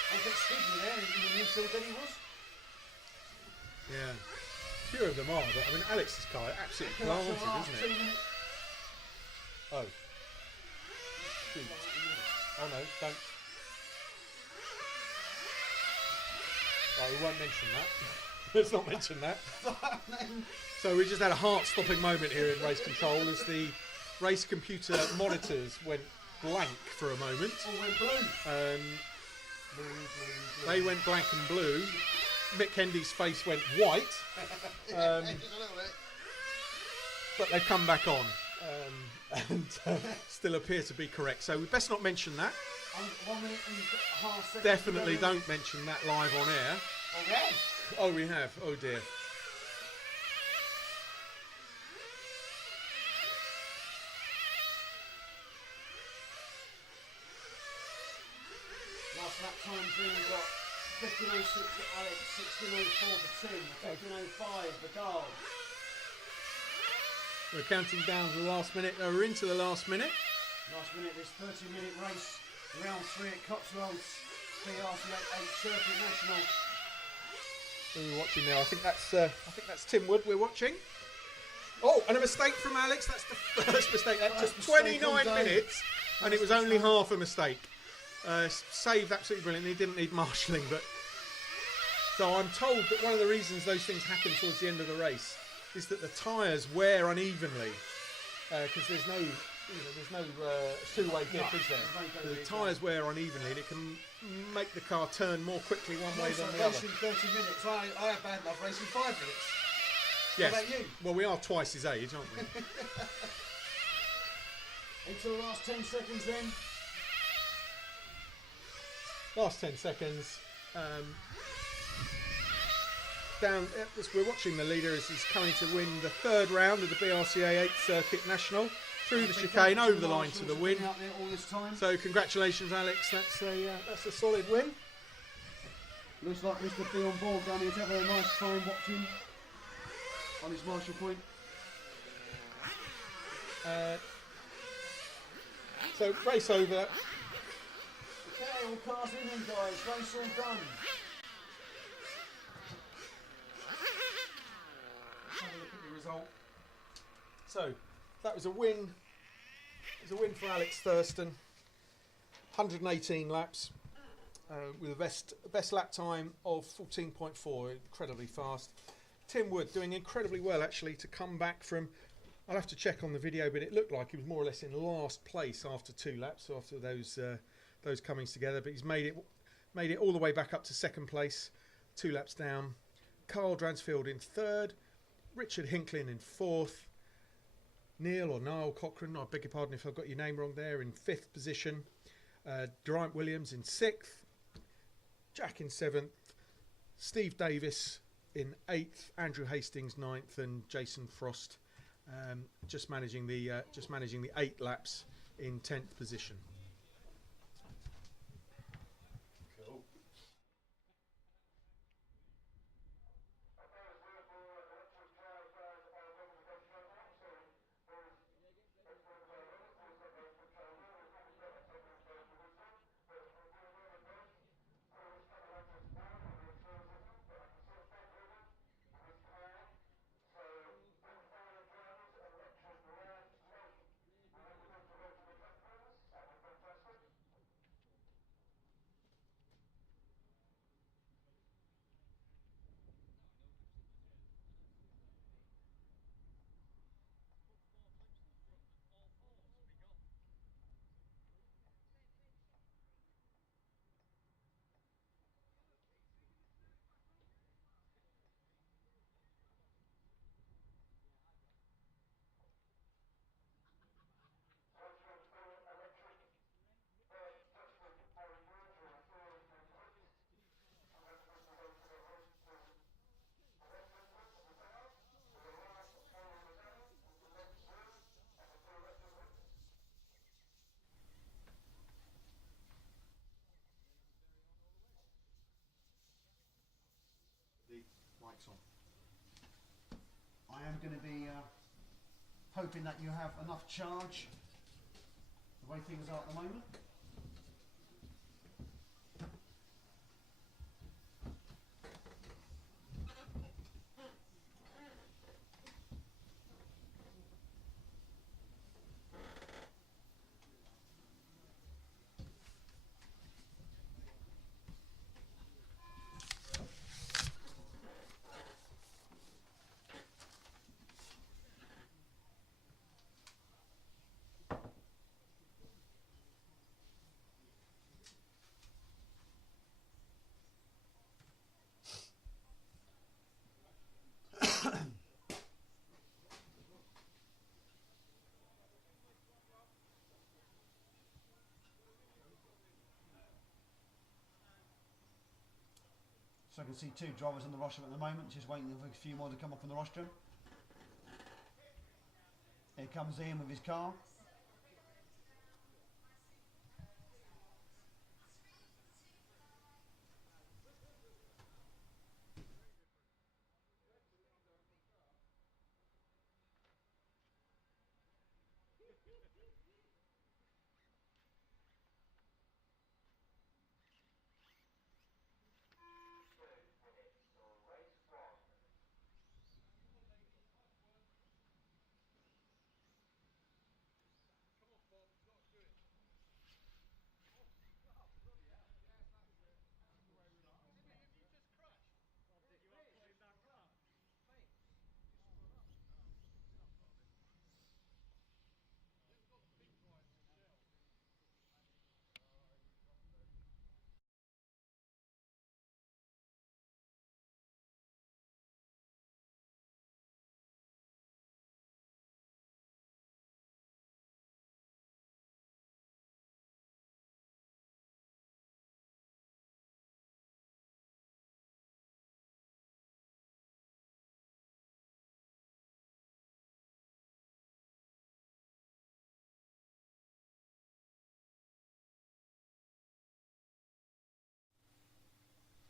I think Steve was there in the midfield than he was. Yeah. Few of them are, but I mean, Alex's car absolutely planted, isn't it? Oh. Shoot. Oh no, don't. Oh, we won't mention that. Let's not mention that. So we just had a heart-stopping moment here in race control as the race computer monitors went blank for a moment. All went blue. They went blank and blue. Mick Hendy's face went white. But they've come back on and still appear to be correct. So we best not mention that. 1 minute and half seconds. Definitely don't mention that live on air. Okay. Oh, we have. Oh dear. Last lap times then we've got 15.06 for Alex, 16.04 for Tim, 15.05 for Carl. We're counting down to the last minute. We're into the last minute. Last minute, this 30-minute race, round 3 at Cotswolds, BRCA 8 Circuit National. Who are we watching now? I think that's Tim Wood we're watching. Oh, and a mistake from Alex. That's the first mistake. That took 29 minutes, and it was only half a mistake. Saved absolutely brilliant. He didn't need marshalling, but so I'm told that one of the reasons those things happen towards the end of the race is that the tyres wear unevenly because there's no two-way dip, is there? The tyres wear unevenly, and it can make the car turn more quickly one way than the other. Racing 30 minutes. I have bad luck racing 5 minutes. Yes. What about you? Well, we are twice his age, aren't we? Into the last 10 seconds then. Last 10 seconds. Down, as we're watching the leader as he's coming to win the 3rd round of the BRCA 8 Circuit National through the chicane over the line to the win. Out there all this time. So congratulations, Alex. That's a solid win. Looks like Mr. B on board down here to have a nice time watching on his marshal point. So race over. Okay, all cars in then, guys. Race all done. Have a look at the result. So that was a win. It was a win for Alex Thurston. 118 laps with a best lap time of 14.4. Incredibly fast. Tim Wood doing incredibly well actually to come back from. I'll have to check on the video, but it looked like he was more or less in last place after 2 laps. So after those comings together, but he's made it all the way back up to 2nd place, 2 laps down. Carl Dransfield in 3rd. Richard Hinklin in 4th, Niall Cochrane, I beg your pardon if I've got your name wrong there, in 5th position, Durant Williams in 6th, Jack in 7th, Steve Davis in 8th, Andrew Hastings 9th, and Jason Frost just managing the 8 laps in 10th position. Lights on. I am going to be hoping that you have enough charge the way things are at the moment. So I can see 2 drivers on the rostrum at the moment, just waiting for a few more to come up on the rostrum. Here comes Ian with his car.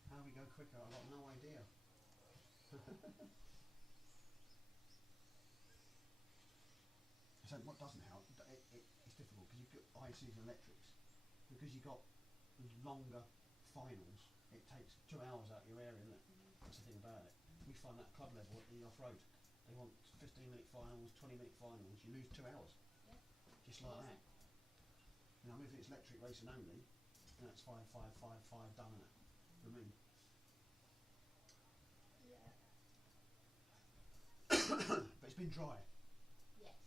How we go quicker, I've got no idea. So what doesn't help, it's difficult because you've got ICs and electrics. Because you've got longer finals, it takes 2 hours out of your area, isn't it? That's the thing about it. We find that club level at the off-road. They want 15-minute finals, 20-minute finals, you lose 2 hours. Yeah. Just like that. You know, if it's electric racing only, then that's 5, 5, 5, 5 done, isn't it? For me. Yeah. But it's been dry. Yes.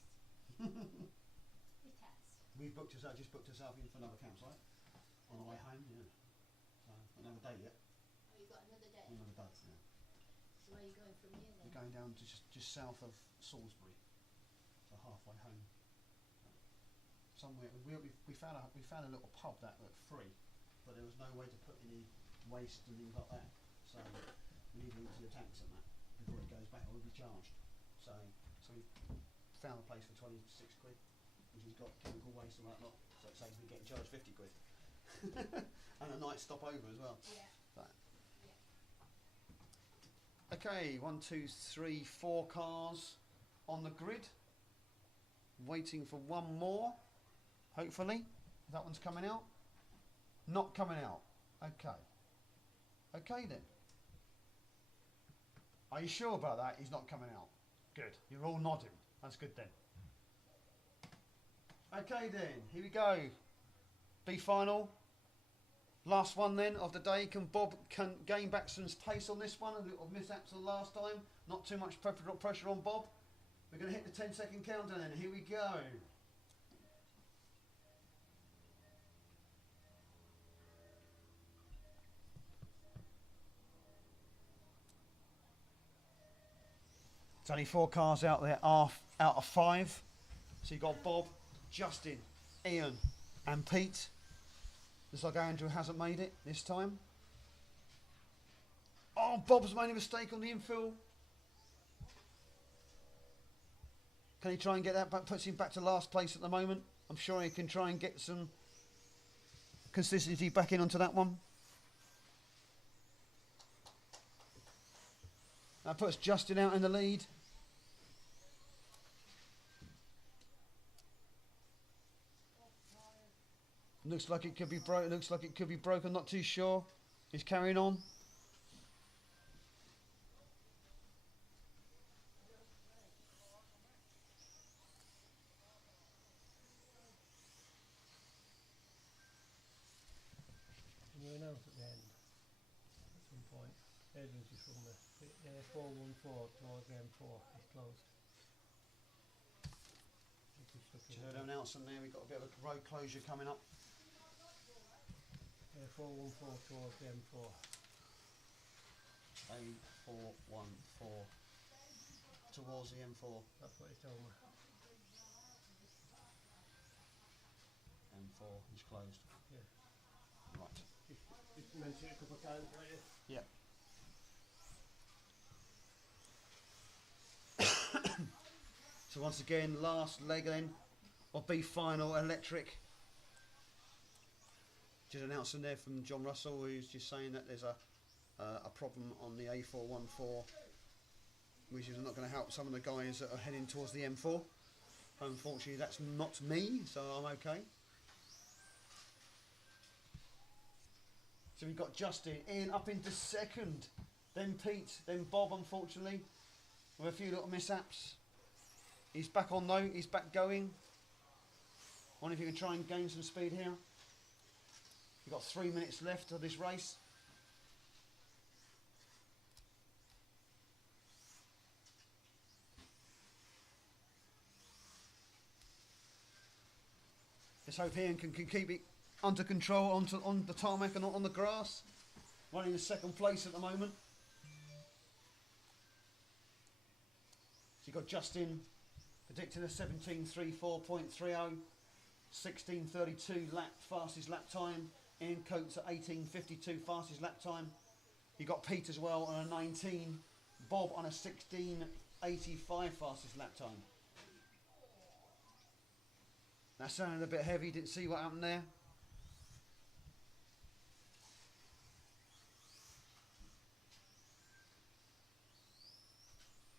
It has. We've booked us out, just booked ourselves in for another campsite on the way home, yeah. So another day yet. Oh, you got another day? Another day, yeah. So where are you going from here then? We're going down to just south of Salisbury, so halfway home. Somewhere we found a little pub that was free, but there was no way to put any waste and things like that. So we need to empty the tanks and that before it goes back, or we'll be charged. So we found a place for 26 quid, which has got chemical waste and that lot. So it saves me getting charged 50 quid. And a night stop over as well. Yeah. But Yeah. okay, 1, 2, 3, 4 cars on the grid. Waiting for one more, hopefully. That one's coming out. Not coming out. Okay. Okay then. Are you sure about that? He's not coming out. Good. You're all nodding. That's good then. Okay then, here we go. B final. Last one then of the day. Can Bob gain back some pace on this one? A little mishaps on last time. Not too much pressure on Bob. We're going to hit the 10-second countdown then. Here we go. It's only 4 cars out there out of 5. So you've got Bob, Justin, Ian and Pete. Looks like Andrew hasn't made it this time. Oh, Bob's made a mistake on the infill. Can he try and get that back? Puts him back to last place at the moment. I'm sure he can try and get some consistency back in onto that one. That puts Justin out in the lead. Looks like it could be broken. Looks like it could be broken. Not too sure. He's carrying on. Can you announce at the end? At some point. Adrian's just from the 414 towards the M4 is closed. Just heard an announcement there. We've got a bit of a road closure coming up. 414 towards the M4. A414 towards the M4. That's what he told me. M4 is closed. Yeah. Right. Just mention it a couple of times, right? Yep. So once again, last leg then of B final electric. Just announcing there from John Russell, who's just saying that there's a problem on the A414, which is not going to help some of the guys that are heading towards the M4. Unfortunately, that's not me, so I'm okay. So we've got Justin, Ian up into second, then Pete, then Bob, unfortunately, with a few little mishaps. He's back on though, he's back going. Wonder if you can try and gain some speed here. We've got 3 minutes left of this race. Let's hope Ian can keep it under control on the tarmac and not on the grass. Running in second place at the moment. So you've got Justin predicting a 17.34.30, 16.32 lap, fastest lap time. Ian Coates at 18.52 fastest lap time. You've got Pete as well on a 19. Bob on a 16.85 fastest lap time. That sounded a bit heavy, didn't see what happened there.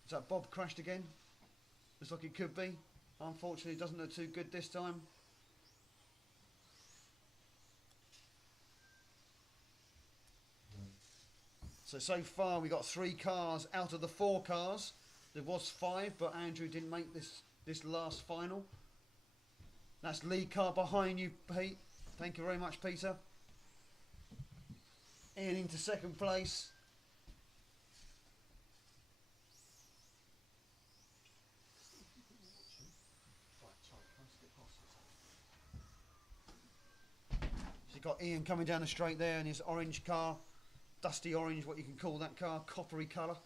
Is that Bob crashed again? Looks like it could be. Unfortunately, it doesn't look too good this time. So far we got 3 cars out of the 4 cars. There was 5, but Andrew didn't make this last final. That's lead car behind you, Pete. Thank you very much, Peter. Ian into second place. So you've got Ian coming down the straight there in his orange car. Dusty orange, what you can call that car, coppery colour.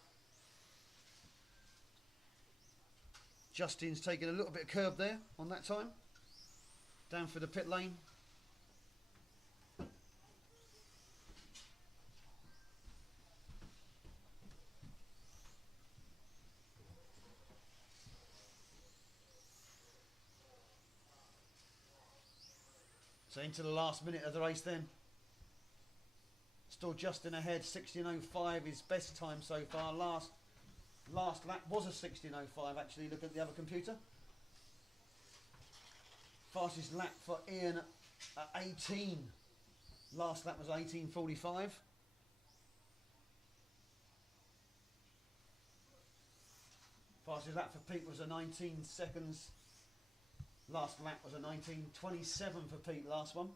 Justin's taking a little bit of curb there on that time. Down for the pit lane. So into the last minute of the race then. Still Justin ahead, 16.05 his best time so far. Last lap was a 16.05 actually, look at the other computer. Fastest lap for Ian at 18. Last lap was 18.45. Fastest lap for Pete was a 19 seconds. Last lap was a 19.27 for Pete, last one.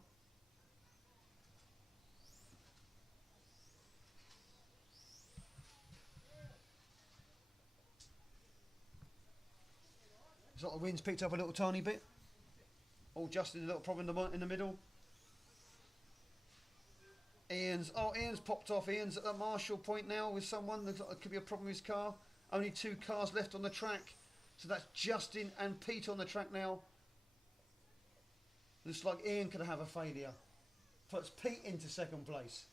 It's like the wind's picked up a little tiny bit. Oh, Justin, a little problem in the middle. Ian's popped off. Ian's at a Marshall point now with someone. Looks like there could be a problem with his car. Only 2 cars left on the track. So that's Justin and Pete on the track now. Looks like Ian could have a failure. Puts Pete into second place.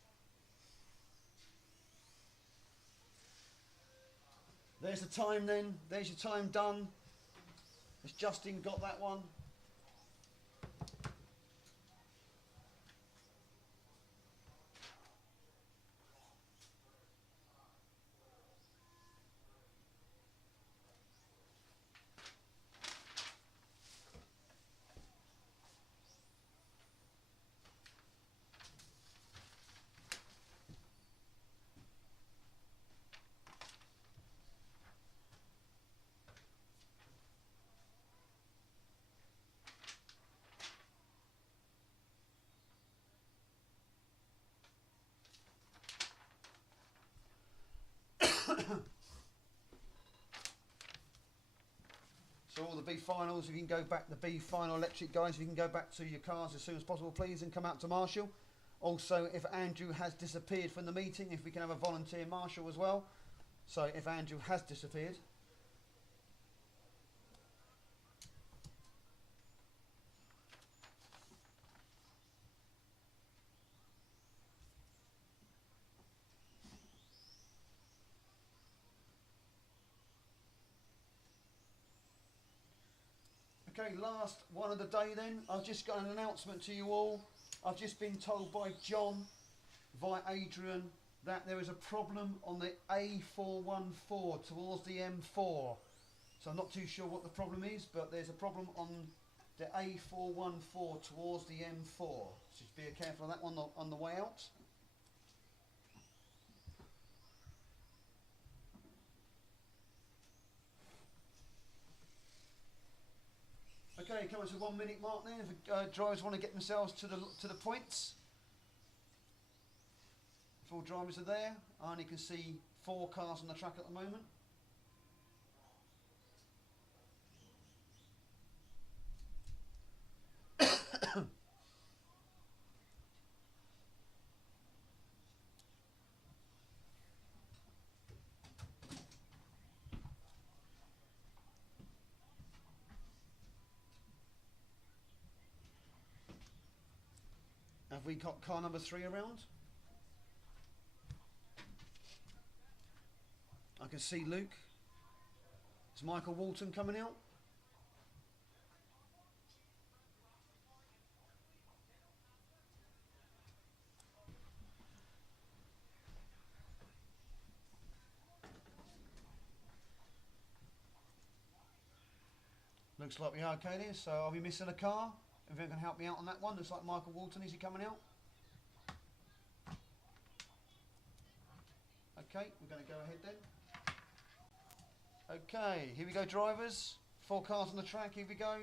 There's the time then. There's your time done. Has Justin got that one? So all the B finals, if you can go back, the B final electric guys, if you can go back to your cars as soon as possible, please, and come out to Marshall. Also, if Andrew has disappeared from the meeting, if we can have a volunteer marshal as well. So if Andrew has disappeared. Okay, last one of the day then. I've just got an announcement to you all. I've just been told by John via Adrian that there is a problem on the A414 towards the M4. So I'm not too sure what the problem is, but there's a problem on the A414 towards the M4. So just be careful of that one on the way out. Okay, coming to the 1 minute mark there. If drivers want to get themselves to the points. If all drivers are there, I only can see 4 cars on the track at the moment. Have we got car number 3 around? I can see Luke. Is Michael Walton coming out? Looks like we are okay there, so are we missing a car? If anyone can help me out on that one, looks like Michael Walton, is he coming out? Okay, we're going to go ahead then. Okay, here we go drivers. 4 cars on the track, here we go.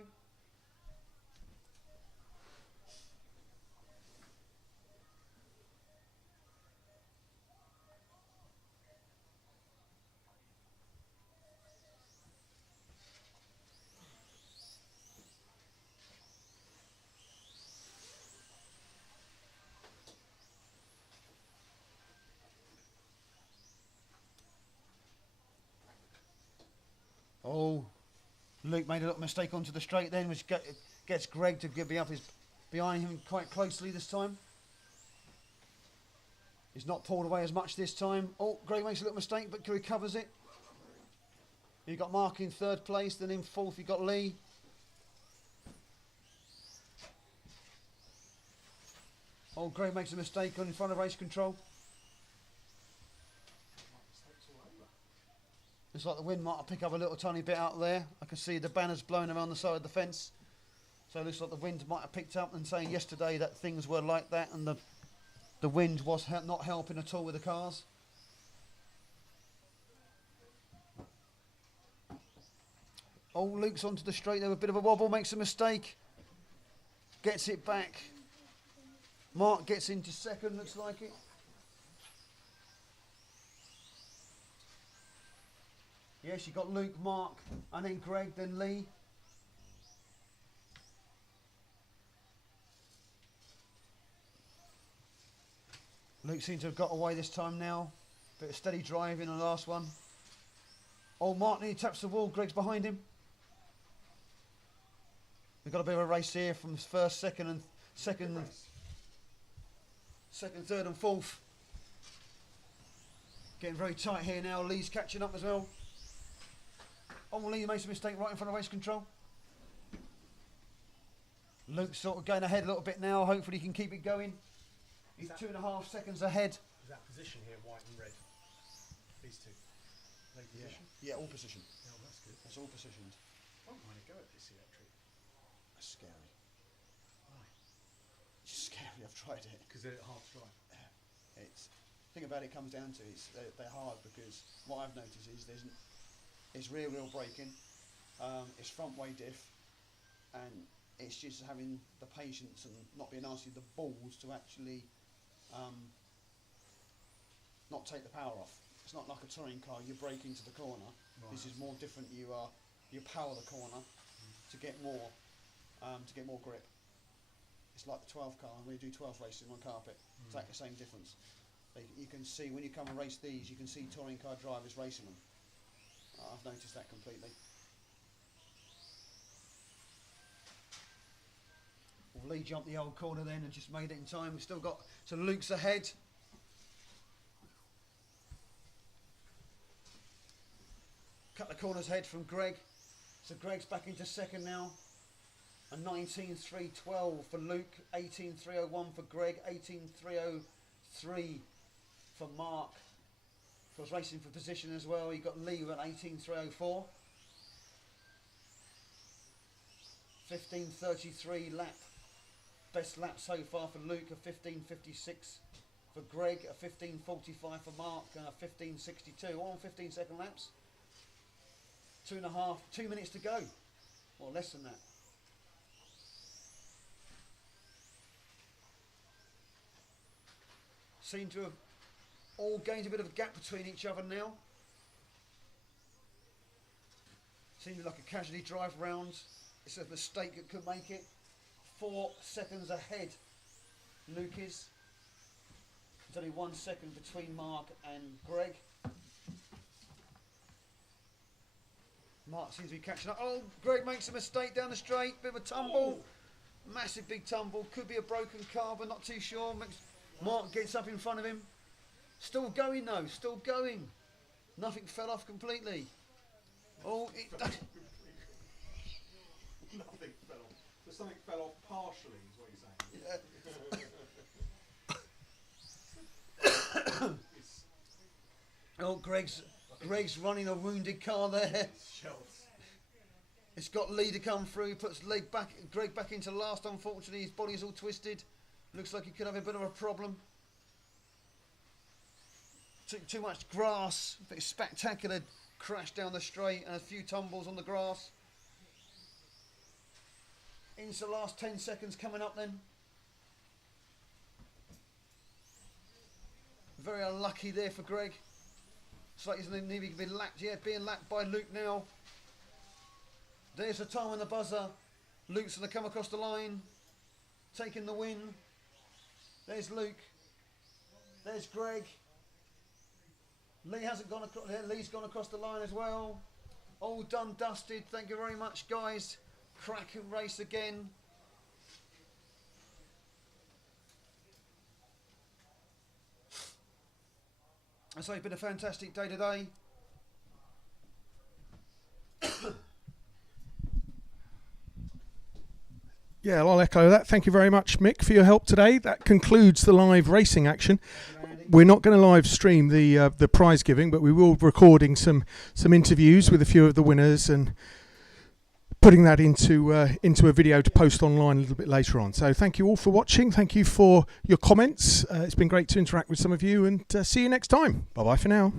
Oh, Luke made a little mistake onto the straight then, which gets Greg to be up behind him quite closely this time. He's not pulled away as much this time. Oh, Greg makes a little mistake, but recovers it. You've got Mark in 3rd place, then in 4th you've got Lee. Oh, Greg makes a mistake in front of race control. Looks like the wind might pick up a little tiny bit out there. I can see the banners blowing around the side of the fence. So it looks like the wind might have picked up, and saying yesterday that things were like that and the wind was not helping at all with the cars. Oh, Luke's onto the straight there with a bit of a wobble, makes a mistake. Gets it back. Mark gets into 2nd, looks like it. Yes, you got Luke, Mark, and then Greg, then Lee. Luke seems to have got away this time now. Bit of steady driving on the last one. Oh, Mark nearly taps the wall. Greg's behind him. We've got a bit of a race here from 1st, 2nd, and 2nd, 3rd, and 4th. Getting very tight here now. Lee's catching up as well. Oh, Lee made a mistake right in front of race control. Luke's sort of going ahead a little bit now. Hopefully he can keep it going. He's 2.5 seconds ahead. Is that position here, white and red? These two. They position? Yeah, all position. Oh, that's good. It's all positioned. I won't mind a go at this electric. That's scary. Why? It's scary, I've tried it. Because they're hard to drive. It's, the thing about it comes down to is they're hard because what I've noticed is it's rear wheel braking, it's front way diff, and it's just having the patience and not being asked the balls to actually not take the power off. It's not like a touring car, you brake into the corner. Right. This is more different. You power the corner to get more grip. It's like the 12 car when you do 12 racing on carpet. It's like the same difference. You can see when you come and race these, you can see touring car drivers racing them. I've noticed that completely. Well, Lee jumped the old corner then and just made it in time. We've still got, so Luke's ahead. Couple of corners ahead from Greg. So Greg's back into 2nd now. A 19.312 for Luke, 18.301 for Greg, 18.303 for Mark. Of course, racing for position as well. You got Lee at 18.304. 15.33 lap. Best lap so far for Luke, a 15.56 for Greg, a 15.45 for Mark, and a 15.62. All on 15-second laps. 2 minutes to go, or less than that. Seem to have all gained a bit of a gap between each other now. Seems like a casualty drive round. It's a mistake that could make it. 4 seconds ahead, Luke is. There's only 1 second between Mark and Greg. Mark seems to be catching up. Oh, Greg makes a mistake down the straight. Bit of a tumble. Massive big tumble. Could be a broken car, but not too sure. Mark gets up in front of him. Still going though, still going. Nothing fell off completely. Oh, Nothing fell off. So something fell off partially, is what you're saying. Oh, Greg's running a wounded car there. It's got Lee to come through. Puts Greg back into last. Unfortunately, his body's all twisted. Looks like he could have a bit of a problem. Too much grass. But spectacular crash down the straight and a few tumbles on the grass. Into the last 10 seconds coming up then. Very unlucky there for Greg. It's like he's nearly been lapped. Yeah, being lapped by Luke now. There's the time on the buzzer. Luke's going to come across the line. Taking the win. There's Luke. There's Greg. Lee hasn't gone across. Lee's gone across the line as well. All done, dusted. Thank you very much, guys. Cracking race again. So it's been a fantastic day today. Yeah, I'll echo that. Thank you very much, Mick, for your help today. That concludes the live racing action. We're not going to live stream the prize giving, but we will be recording some interviews with a few of the winners and putting that into a video to post online a little bit later on. So thank you all for watching. Thank you for your comments. It's been great to interact with some of you, and see you next time. Bye bye for now.